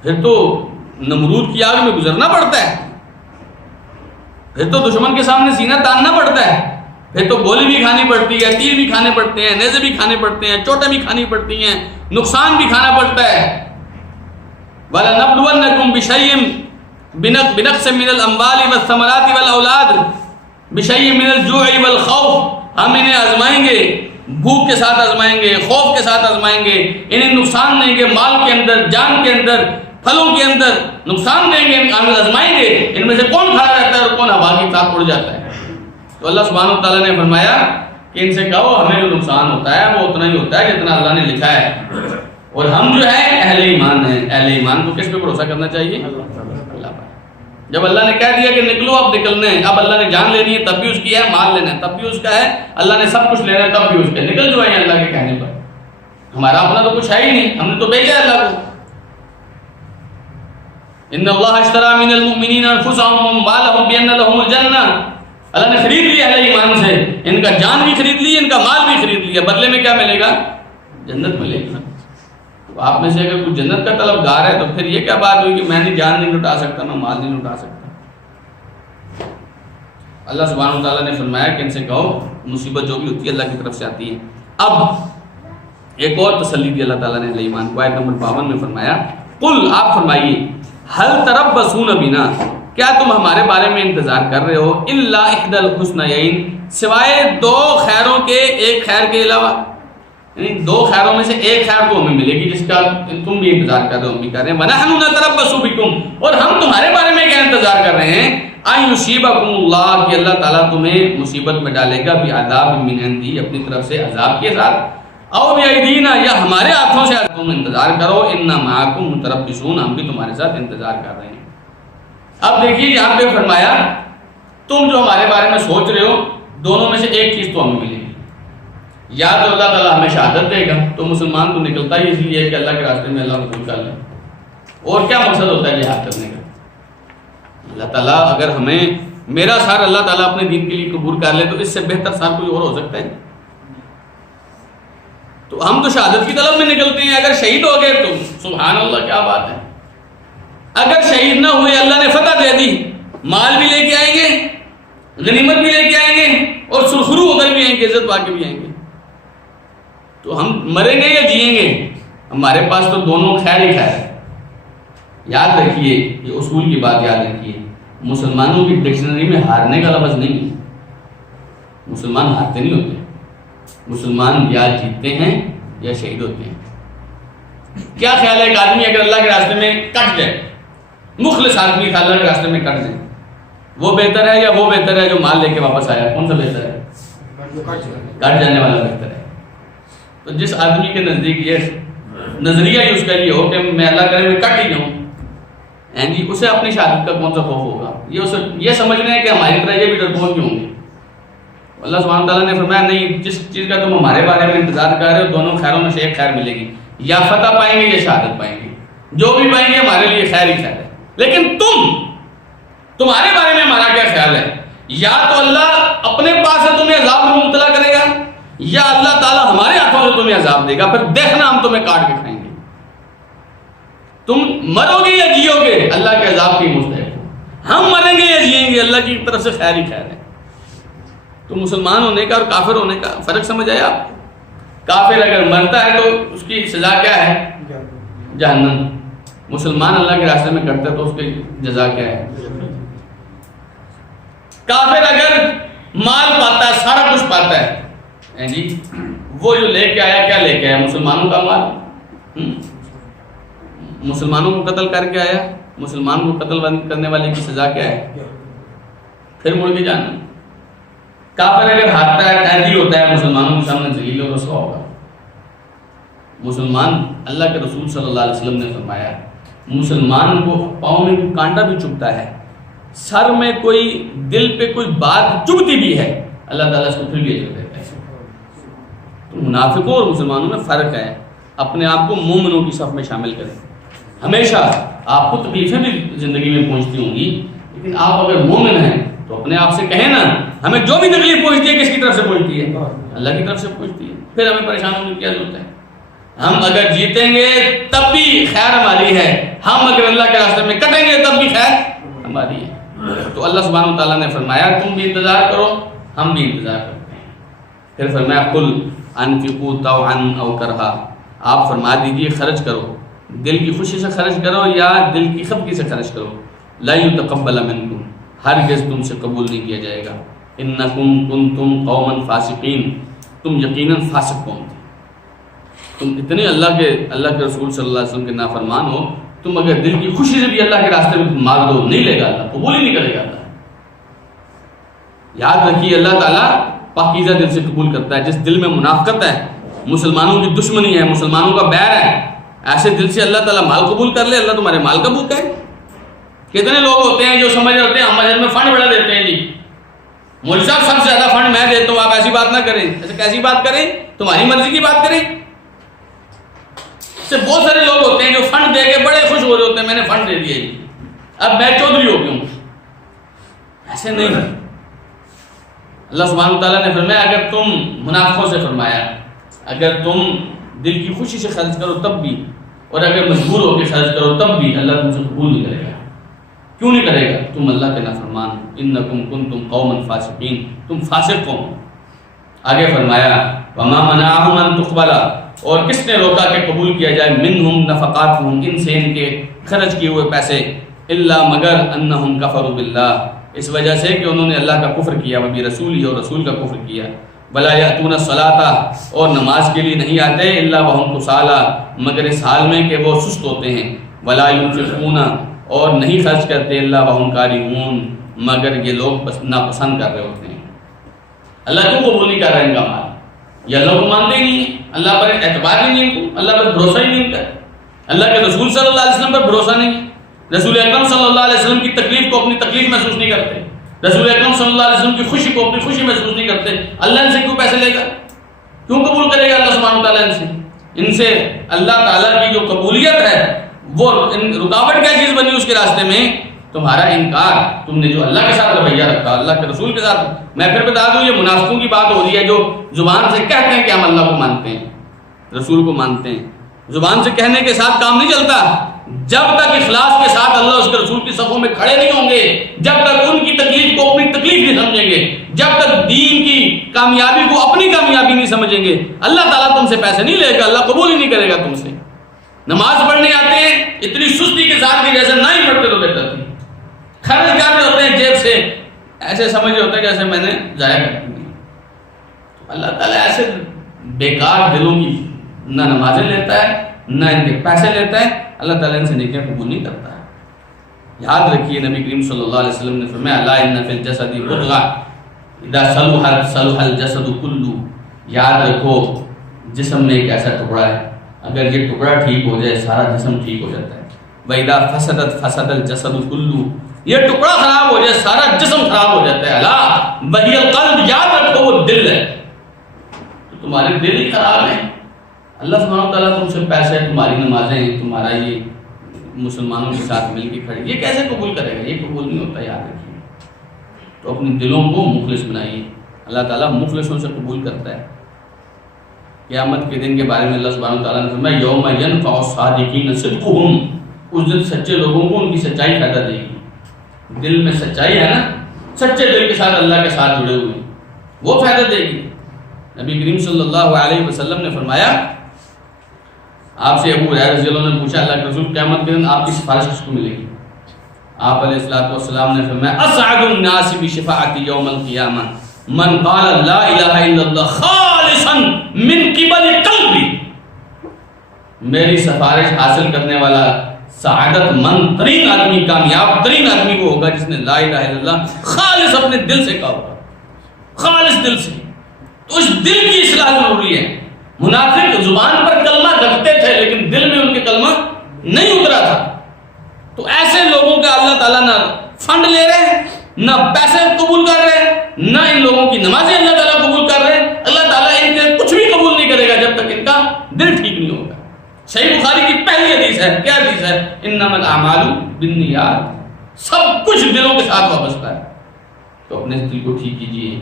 پھر تو نمرود کی آگ میں گزرنا پڑتا ہے، پھر تو دشمن کے سامنے سینہ تاننا پڑتا ہے، پھر تو گولی بھی کھانی پڑتی ہے، تیر بھی کھانے پڑتے ہیں، نیزے بھی کھانے پڑتے ہیں، چوٹیں بھی کھانی پڑتی ہیں، نقصان بھی کھانا پڑتا ہے. وَلَنَبْلُوَنَّكُمْ بِشَيْءٍ بِنَقْصٍ مِّنَ الْأَمْوَالِ وَالثَّمَرَاتِ وَالْأَوْلَادِ بِشَيْءٍ مِّنَ الْجُوعِ وَالْخَوْفِ. ہم انہیں آزمائیں گے، بھوک کے ساتھ آزمائیں گے، خوف کے ساتھ آزمائیں گے، انہیں نقصان دیں گے، مال کے اندر، جان کے اندر، پھلوں کے اندر نقصان دیں گے، آزمائیں گے. ان میں سے کون کھڑا رہتا ہے اور کون ہوا کے ساتھ اڑ جاتا ہے. تو اللہ سبحانہ و تعالیٰ نے فرمایا کہ ان سے کہو ہمیں جو نقصان ہوتا ہے وہ اتنا ہی ہوتا ہے جتنا اللہ نے لکھا ہے. اور ہم جو ہے اہل ایمان ہیں. اہل ایمان کو کس پہ بھروسہ کرنا چاہیے؟ اللہ پر. جب اللہ نے کہہ دیا کہ نکلو اب نکلنے ہیں، اب اللہ نے جان لینی ہے تب بھی اس کی ہے، مال لینا ہے تب بھی اس کا ہے، اللہ نے سب کچھ لینا ہے تب بھی اس کا. نکل جو ہے اللہ کے کہنے پر. ہمارا اپنا تو کچھ ہے ہی نہیں، ہم نے تو بھیجا ہے اللہ کو. ان اللہ اشتری من المؤمنین انفسهم واموالهم بان لهم الجنہ. اللہ نے خرید لیا اہل ایمان سے، ان کا جان بھی خرید لی، ان کا مال بھی خرید لیا. بدلے میں کیا ملے گا؟ جنت ملے گی. تو آپ میں سے اگر کوئی جنت کا طلبگار ہے تو پھر یہ کیا بات ہوئی کہ میں نے جان نہیں لٹا سکتا، میں مال نہیں لٹا سکتا. اللہ سبحانہ و تعالیٰ نے فرمایا کہ ان سے کہو مصیبت جو بھی ہوتی ہے اللہ کی طرف سے آتی ہے. اب ایک اور تسلی دی اللہ تعالیٰ نے اہل ایمان کو. آیت نمبر 52 میں فرمایا قل، آپ فرمائیے هل تربصون بنا، کیا تم ہمارے بارے میں انتظار کر رہے ہو؟ الا احدى الحسنيين، سوائے دو خیروں کے، ایک خیر کے علاوہ. یعنی دو خیروں میں سے ایک خیر تو ہمیں ملے گی جس کا تم بھی انتظار کر رہے ہو، ہم بھی کر رہے ہیں. ونحن نتربص بكم، اور ہم تمہارے بارے میں کیا انتظار کر رہے ہیں؟ ان يصيبكم الله، کہ اللہ تعالیٰ تمہیں مصیبت میں ڈالے گا، بعذاب من عنده، اپنی طرف سے عذاب کے ساتھ، او بأيدينا، یا ہمارے ہاتھوں سے. تم انتظار کرو، انا معكم متربصون، ہم بھی تمہارے ساتھ انتظار کر رہے ہیں. اب دیکھیے یہاں پہ فرمایا تم جو ہمارے بارے میں سوچ رہے ہو دونوں میں سے ایک چیز تو ہمیں ملے گی. یا تو اللہ تعالیٰ ہمیں شہادت دے گا، تو مسلمان تو نکلتا ہی اس لیے کہ اللہ کے راستے میں اللہ قبول کر لے. اور کیا مقصد ہوتا ہے جہاد کرنے کا؟ اللہ تعالیٰ اگر ہمیں میرا سار اللہ تعالیٰ اپنے دین کے لیے قبول کر لے تو اس سے بہتر سار کوئی اور ہو سکتا ہے؟ تو ہم تو شہادت کی طلب میں نکلتے ہیں. اگر شہید ہو گئے تو سبحان اللہ کیا بات ہے. اگر شہید نہ ہوئے اللہ نے فتح دے دی، مال بھی لے کے آئیں گے، غنیمت بھی لے کے آئیں گے، اور سرخرو ہو کر بھی آئیں گے، عزت پا کے بھی آئیں گے. تو ہم مریں گے یا جئیں گے؟ ہمارے پاس تو دونوں خیر ہی خیر ہے. یاد رکھیے یہ اصول کی بات یاد رکھیے، مسلمانوں کی ڈکشنری میں ہارنے کا لفظ نہیں ہے. مسلمان ہارتے نہیں ہوتے، مسلمان یا جیتتے ہیں یا شہید ہوتے ہیں. کیا خیال ہے ایک آدمی اگر اللہ کے راستے میں کٹ جائے، مخلص آدمی اللہ کے راستے میں کٹ جائے، وہ بہتر ہے یا وہ بہتر ہے جو مال لے کے واپس آیا؟ کون سا بہتر ہے؟ کٹ جانے والا بہتر ہے. تو جس آدمی کے نزدیک یہ نظریہ ہی اس کا یہ ہو کہ میں اللہ کرے میں کٹ ہی جاؤں، جی اسے اپنی شہادت کا کون سا خوف ہوگا؟ یہ سمجھنا ہے کہ ہماری طرح یہ بھی ڈرپوک کیوں ہوں گے. اللہ سبحانہ تعالیٰ نے فرمایا نہیں، جس چیز کا تم ہمارے بارے میں انتظار کر رہے ہو دونوں خیروں میں سے ایک خیر ملے گی. یا فتح پائیں گے یا شہادت پائیں گے، جو بھی پائیں گے ہمارے لیے خیر ہی خیر ہے. لیکن تمہارے بارے میں ہمارا کیا خیال ہے؟ یا تو اللہ اپنے پاس سے تمہیں عذاب میں مبتلا کرے گا، یا اللہ تعالیٰ ہمارے ہاتھوں سے تمہیں عذاب دے گا، پھر دیکھنا ہم تمہیں کاٹ کے کھائیں گے. تم مرو گے یا جیو گے اللہ کے عذاب کی مستحق ہو. ہم مریں گے یا جیئیں گے اللہ کی طرف سے خیر ہی خیر ہے. تو مسلمان ہونے کا اور کافر ہونے کا فرق سمجھ آیا آپ؟ کافر اگر مرتا ہے تو اس کی سزا کیا ہے؟ جہنم. مسلمان اللہ کے راستے میں کرتا ہے تو اس کی جزا کیا ہے؟ کافر اگر مال پاتا ہے، سارا کچھ پاتا ہے جی، وہ جو لے کے آیا کیا لے کے آیا؟ مسلمانوں کا مال. مسلمانوں کو قتل کر کے آیا، مسلمان کو قتل کرنے والے کی سزا کیا ہے؟ پھر مڑ کے جانا. کافر اگر ہارتا ہے قیدی ہوتا ہے مسلمانوں کے سامنے ذلیل و رسوا ہوگا. مسلمان اللہ کے رسول صلی اللہ علیہ وسلم نے فرمایا مسلمان کو پاؤں میں کوئی کانٹا بھی چبھتا ہے, سر میں کوئی, دل پہ کوئی بات چبھتی بھی ہے, اللہ تعالیٰ اس کو پھر بھی اجر دیتا ہے. تو منافقوں اور مسلمانوں میں فرق ہے. اپنے آپ کو مومنوں کی صف میں شامل کریں. ہمیشہ آپ کو تکلیفیں بھی زندگی میں پہنچتی ہوں گی, لیکن آپ اگر مومن ہیں تو اپنے آپ سے کہیں نا ہمیں جو بھی تکلیف پہنچتی ہے کس کی طرف سے پہنچتی ہے؟ اللہ کی طرف سے پہنچتی ہے. پھر ہمیں پریشان ہونے کی کیا ضرورت ہے؟ ہم اگر جیتیں گے تب بھی خیر ہماری ہے, ہم اگر اللہ کے راستے میں کٹیں گے تب بھی خیر ہماری ہے. تو اللہ سبحانہ وتعالیٰ نے فرمایا تم بھی انتظار کرو, ہم بھی انتظار کرتے ہیں. پھر فرمایا قل انفقوا طوعا او کرہا, آپ فرما دیجئے خرچ کرو, دل کی خوشی سے خرچ کرو یا دل کی خفگی سے خرچ کرو. لا یتقبل منکم, ہرگز تم سے قبول نہیں کیا جائے گا. انکم کنتم قوما فاسقین, تم یقیناً فاسق قوم تھے. تم اتنے اللہ کے رسول صلی اللہ علیہ وسلم کے نافرمان ہو, تم اگر دل کی خوشی سے بھی اللہ کے راستے میں مال دو, نہیں لے گا اللہ, قبول ہی نہیں کرے گا اللہ. یاد رکھیے اللہ تعالیٰ پاکیزہ دل سے قبول کرتا ہے. جس دل میں منافقت ہے, مسلمانوں کی دشمنی ہے, مسلمانوں کا بیر ہے, ایسے دل سے اللہ تعالیٰ مال قبول کر لے, اللہ تمہارے مال قبول کرے. کتنے لوگ ہوتے ہیں جو سمجھ رہے ہوتے ہیں ہم مسجد میں فنڈ بڑا دیتے ہیں, جی مولوی صاحب سب سے زیادہ فنڈ میں دیتا ہوں, آپ ایسی بات نہ کریں. ایسے کیسی بات کریں؟ تمہاری مرضی کی بات کریں. بہت سارے لوگ ہوتے ہیں جو فنڈ دے کے بڑے خوش ہو رہے ہوتے ہیں, میں نے فنڈ دے دیا جی, اب میں چودھری ہو گیا ہوں. ایسے نہیں. اللہ سبحانہ تعالیٰ نے فرمایا اگر تم منافقوں سے فرمایا اگر تم دل کی خوشی سے خرچ کرو تب بھی, اور اگر مجبور ہو کے خرچ کرو تب بھی, اللہ تم سے قبول نہیں کرے گا. کیوں نہیں کرے گا؟ تم اللہ کے نافرمان, انکم کنتم قوما فاسقین, تم فاسق قوم. آگے فرمایا وما منعهم ان تقبل, اور کس نے روکا کہ قبول کیا جائے منہم نفقاتہم, ان سے ان کے خرچ کیے ہوئے پیسے, الا مگر انہم کفروا باللہ, اس وجہ سے کہ انہوں نے اللہ کا کفر کیا, وبی رسولہ, اور رسول کا کفر کیا. ولا یأتون الصلاۃ, اور نماز کے لیے نہیں آتے, الا وہم کسالى, مگر اس حال میں کہ وہ سست ہوتے ہیں. ولا ينفقون, اور نہیں خرچ کرتے, الا وہم کارہون, مگر یہ لوگ ناپسند کر رہے ہوتے ہیں. اللہ کیوں قبول نہیں کر رہے ان کا مال؟ یہ اللہ کو مانتے ہی نہیں ہیں, اللہ پر اعتبار ہی نہیں ہے, اللہ پر بھروسہ ہی نہیں ہے, اللہ کے رسول صلی اللہ علیہ وسلم پر بھروسہ نہیں ہے. رسول اکرم صلی اللہ علیہ وسلم کی تکلیف کو اپنی تکلیف محسوس نہیں کرتے, رسول اکرم صلی اللہ علیہ وسلم کی خوشی کو اپنی خوشی محسوس نہیں کرتے. اللہ ان سے کیوں پیسے لے گا؟ کیوں قبول کرے گا اللہ سبحانہ تعالیٰ ان سے؟ ان سے اللہ تعالیٰ کی جو قبولیت ہے وہ رکاوٹ کیا چیز بنی اس کے راستے میں؟ تمہارا انکار, تم نے جو اللہ کے ساتھ رویہ رکھا, اللہ کے رسول کے ساتھ. میں پھر بتا دوں یہ منافقوں کی بات ہو رہی ہے جو زبان سے کہتے ہیں کہ ہم اللہ کو مانتے ہیں, رسول کو مانتے ہیں. زبان سے کہنے کے ساتھ کام نہیں چلتا. جب تک اخلاص کے ساتھ اللہ اس کے رسول کی صفوں میں کھڑے نہیں ہوں گے, جب تک ان کی تکلیف کو اپنی تکلیف نہیں سمجھیں گے, جب تک دین کی کامیابی کو اپنی کامیابی نہیں سمجھیں گے, اللہ تعالیٰ تم سے پیسے نہیں لے گا, اللہ قبول ہی نہیں کرے گا تم سے. نماز پڑھنے آتے ہیں اتنی سستی کے ساتھ کہ جیسے نہ ہی پڑھتے تو بہتر تھی. خرچ کر رہے ہوتے ہیں جیب سے, ایسے سمجھ رہے ہوتے ہیں جیسے میں نے ضائع کر دی. اللہ تعالیٰ ایسے بیکار دلوں کی نہ نمازیں لیتا ہے نہ ان کے پیسے لیتا ہے, اللہ تعالیٰ ان سے نیکیاں قبول نہیں کرتا ہے. یاد رکھیے نبی کریم صلی اللہ علیہ وسلم نے فرمایا الا ان فی الجسد مضغہ اذا صلحت صلح الجسد کلہ. یاد رکھو جسم میں ایک ایسا ٹکڑا ہے, اگر یہ ٹکڑا ٹھیک ہو جائے سارا جسم ٹھیک ہو جاتا ہے. وَإِذَا فَسَدَتْ فَسَدَ الْجَسَدُ كُلُّهُ, یہ ٹکڑا خراب ہو جائے سارا جسم خراب ہو جاتا ہے. الا وَهِيَ الْقَلْبُ, یاد رکھو وہ دل ہے. تو تمہارے دل ہی خراب ہیں. اللہ سبحانہ تعالیٰ تم سے پیسے, تمہاری نمازیں, تمہارا یہ مسلمانوں کے ساتھ مل کے کھڑے, یہ کیسے قبول کرے گا؟ یہ قبول نہیں ہوتا. یاد رکھیے. تو اپنے دلوں کو مخلص بنائیے, اللہ تعالیٰ مخلصوں سے قبول کرتا ہے. قیامت کے دن کے بارے میں اللہ سبحانہ تعالیٰ نے فرمایا یوم ینفع الصادقین صدقہم, اس دن سچے لوگوں کو ان کی سچائی فائدہ دے گی. دل میں سچائی ہے نا, سچے دل کے ساتھ اللہ کے ساتھ جڑے ہوئے, وہ فائدہ دے گی. نبی کریم صلی اللہ علیہ وسلم نے فرمایا, آپ سے ابو ہریرہ رضی اللہ عنہ نے پوچھا اللہ کے رسول قیامت کے دن آپ کی سفارش کس کو ملے گی؟ آپ علیہ الصلوۃ والسلام نے فرمایا اسعد الناس بشفاعتی یوم القیامہ من قال لا الہ الا اللہ خالصا من قبل قلبی. میری سفارش حاصل کرنے والا سعادت مند ترین آدمی, کامیاب ترین آدمی وہ ہوگا جس نے لا الہ الا اللہ خالص اپنے دل سے کہا ہوگا. خالص دل سے. تو اس دل کی اصلاح ضروری ہے. منافق زبان پر کلمہ رکھتے تھے لیکن دل میں ان کے کلمہ نہیں اترا تھا. تو ایسے لوگوں کا اللہ تعالیٰ نہ فنڈ لے رہے ہیں، نہ پیسے قبول کر رہے ہیں، نہ ان لوگوں کی نمازیں اللہ تعالیٰ قبول کر رہے ہیں. اللہ تعالیٰ ان کے کچھ بھی قبول نہیں کرے گا جب تک ان کا دل ٹھیک نہیں ہوگا. صحیح بخاری کی پہلی حدیث ہے. کیا حدیث ہے؟ انما الاعمال بالنیات. سب کچھ دلوں کے ساتھ وابستہ ہے. تو اپنے دل کو ٹھیک کیجیے.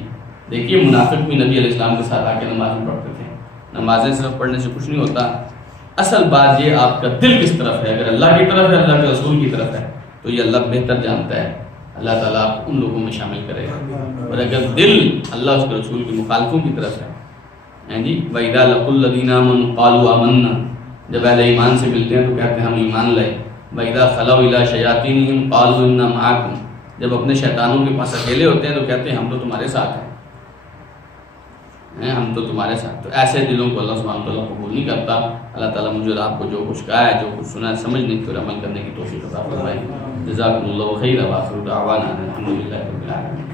دیکھیے منافق بھی نبی علیہ السلام کے ساتھ آ کے نمازیں پڑھتے تھے. نمازیں صرف پڑھنے سے کچھ نہیں ہوتا. اصل بات یہ آپ کا دل کس طرف ہے. اگر اللہ کی طرف ہے، اللہ کے رسول کی طرف ہے، تو یہ اللہ بہتر جانتا ہے. اللہ تعالیٰ آپ کو ان لوگوں میں شامل کرے گا. اور اگر دل اللہ اس کے رسول کی مخالفوں کی طرف ہے جی وَإِذَا لَقُوا الَّذِينَ آمَنُوا قَالُوا آمَنَّا. جب اہل ایمان سے ملتے ہیں تو کہتے ہیں ہم ایمان لائے. وَإِذَا خَلَوْا إِلَىٰ شَيَاطِينِهِمْ قَالُوا إِنَّا مَعَكُمْ. جب اپنے شیطانوں کے پاس اکیلے ہوتے ہیں تو کہتے ہیں ہم تو تمہارے ساتھ ہیں، ہم تو تمہارے ساتھ. تو ایسے دلوں کو اللہ سبحانہ وتعالیٰ قبول نہیں کرتا. اللہ تعالیٰ مجھے اور آپ کو جو کچھ کہا ہے، جو کچھ سنا ہے، سمجھنے کی اور عمل کرنے کی توفیق عطا فرمائے. جزاکم اللہ خیر. وآخر دعوانا الحمد للہ رب العالمین.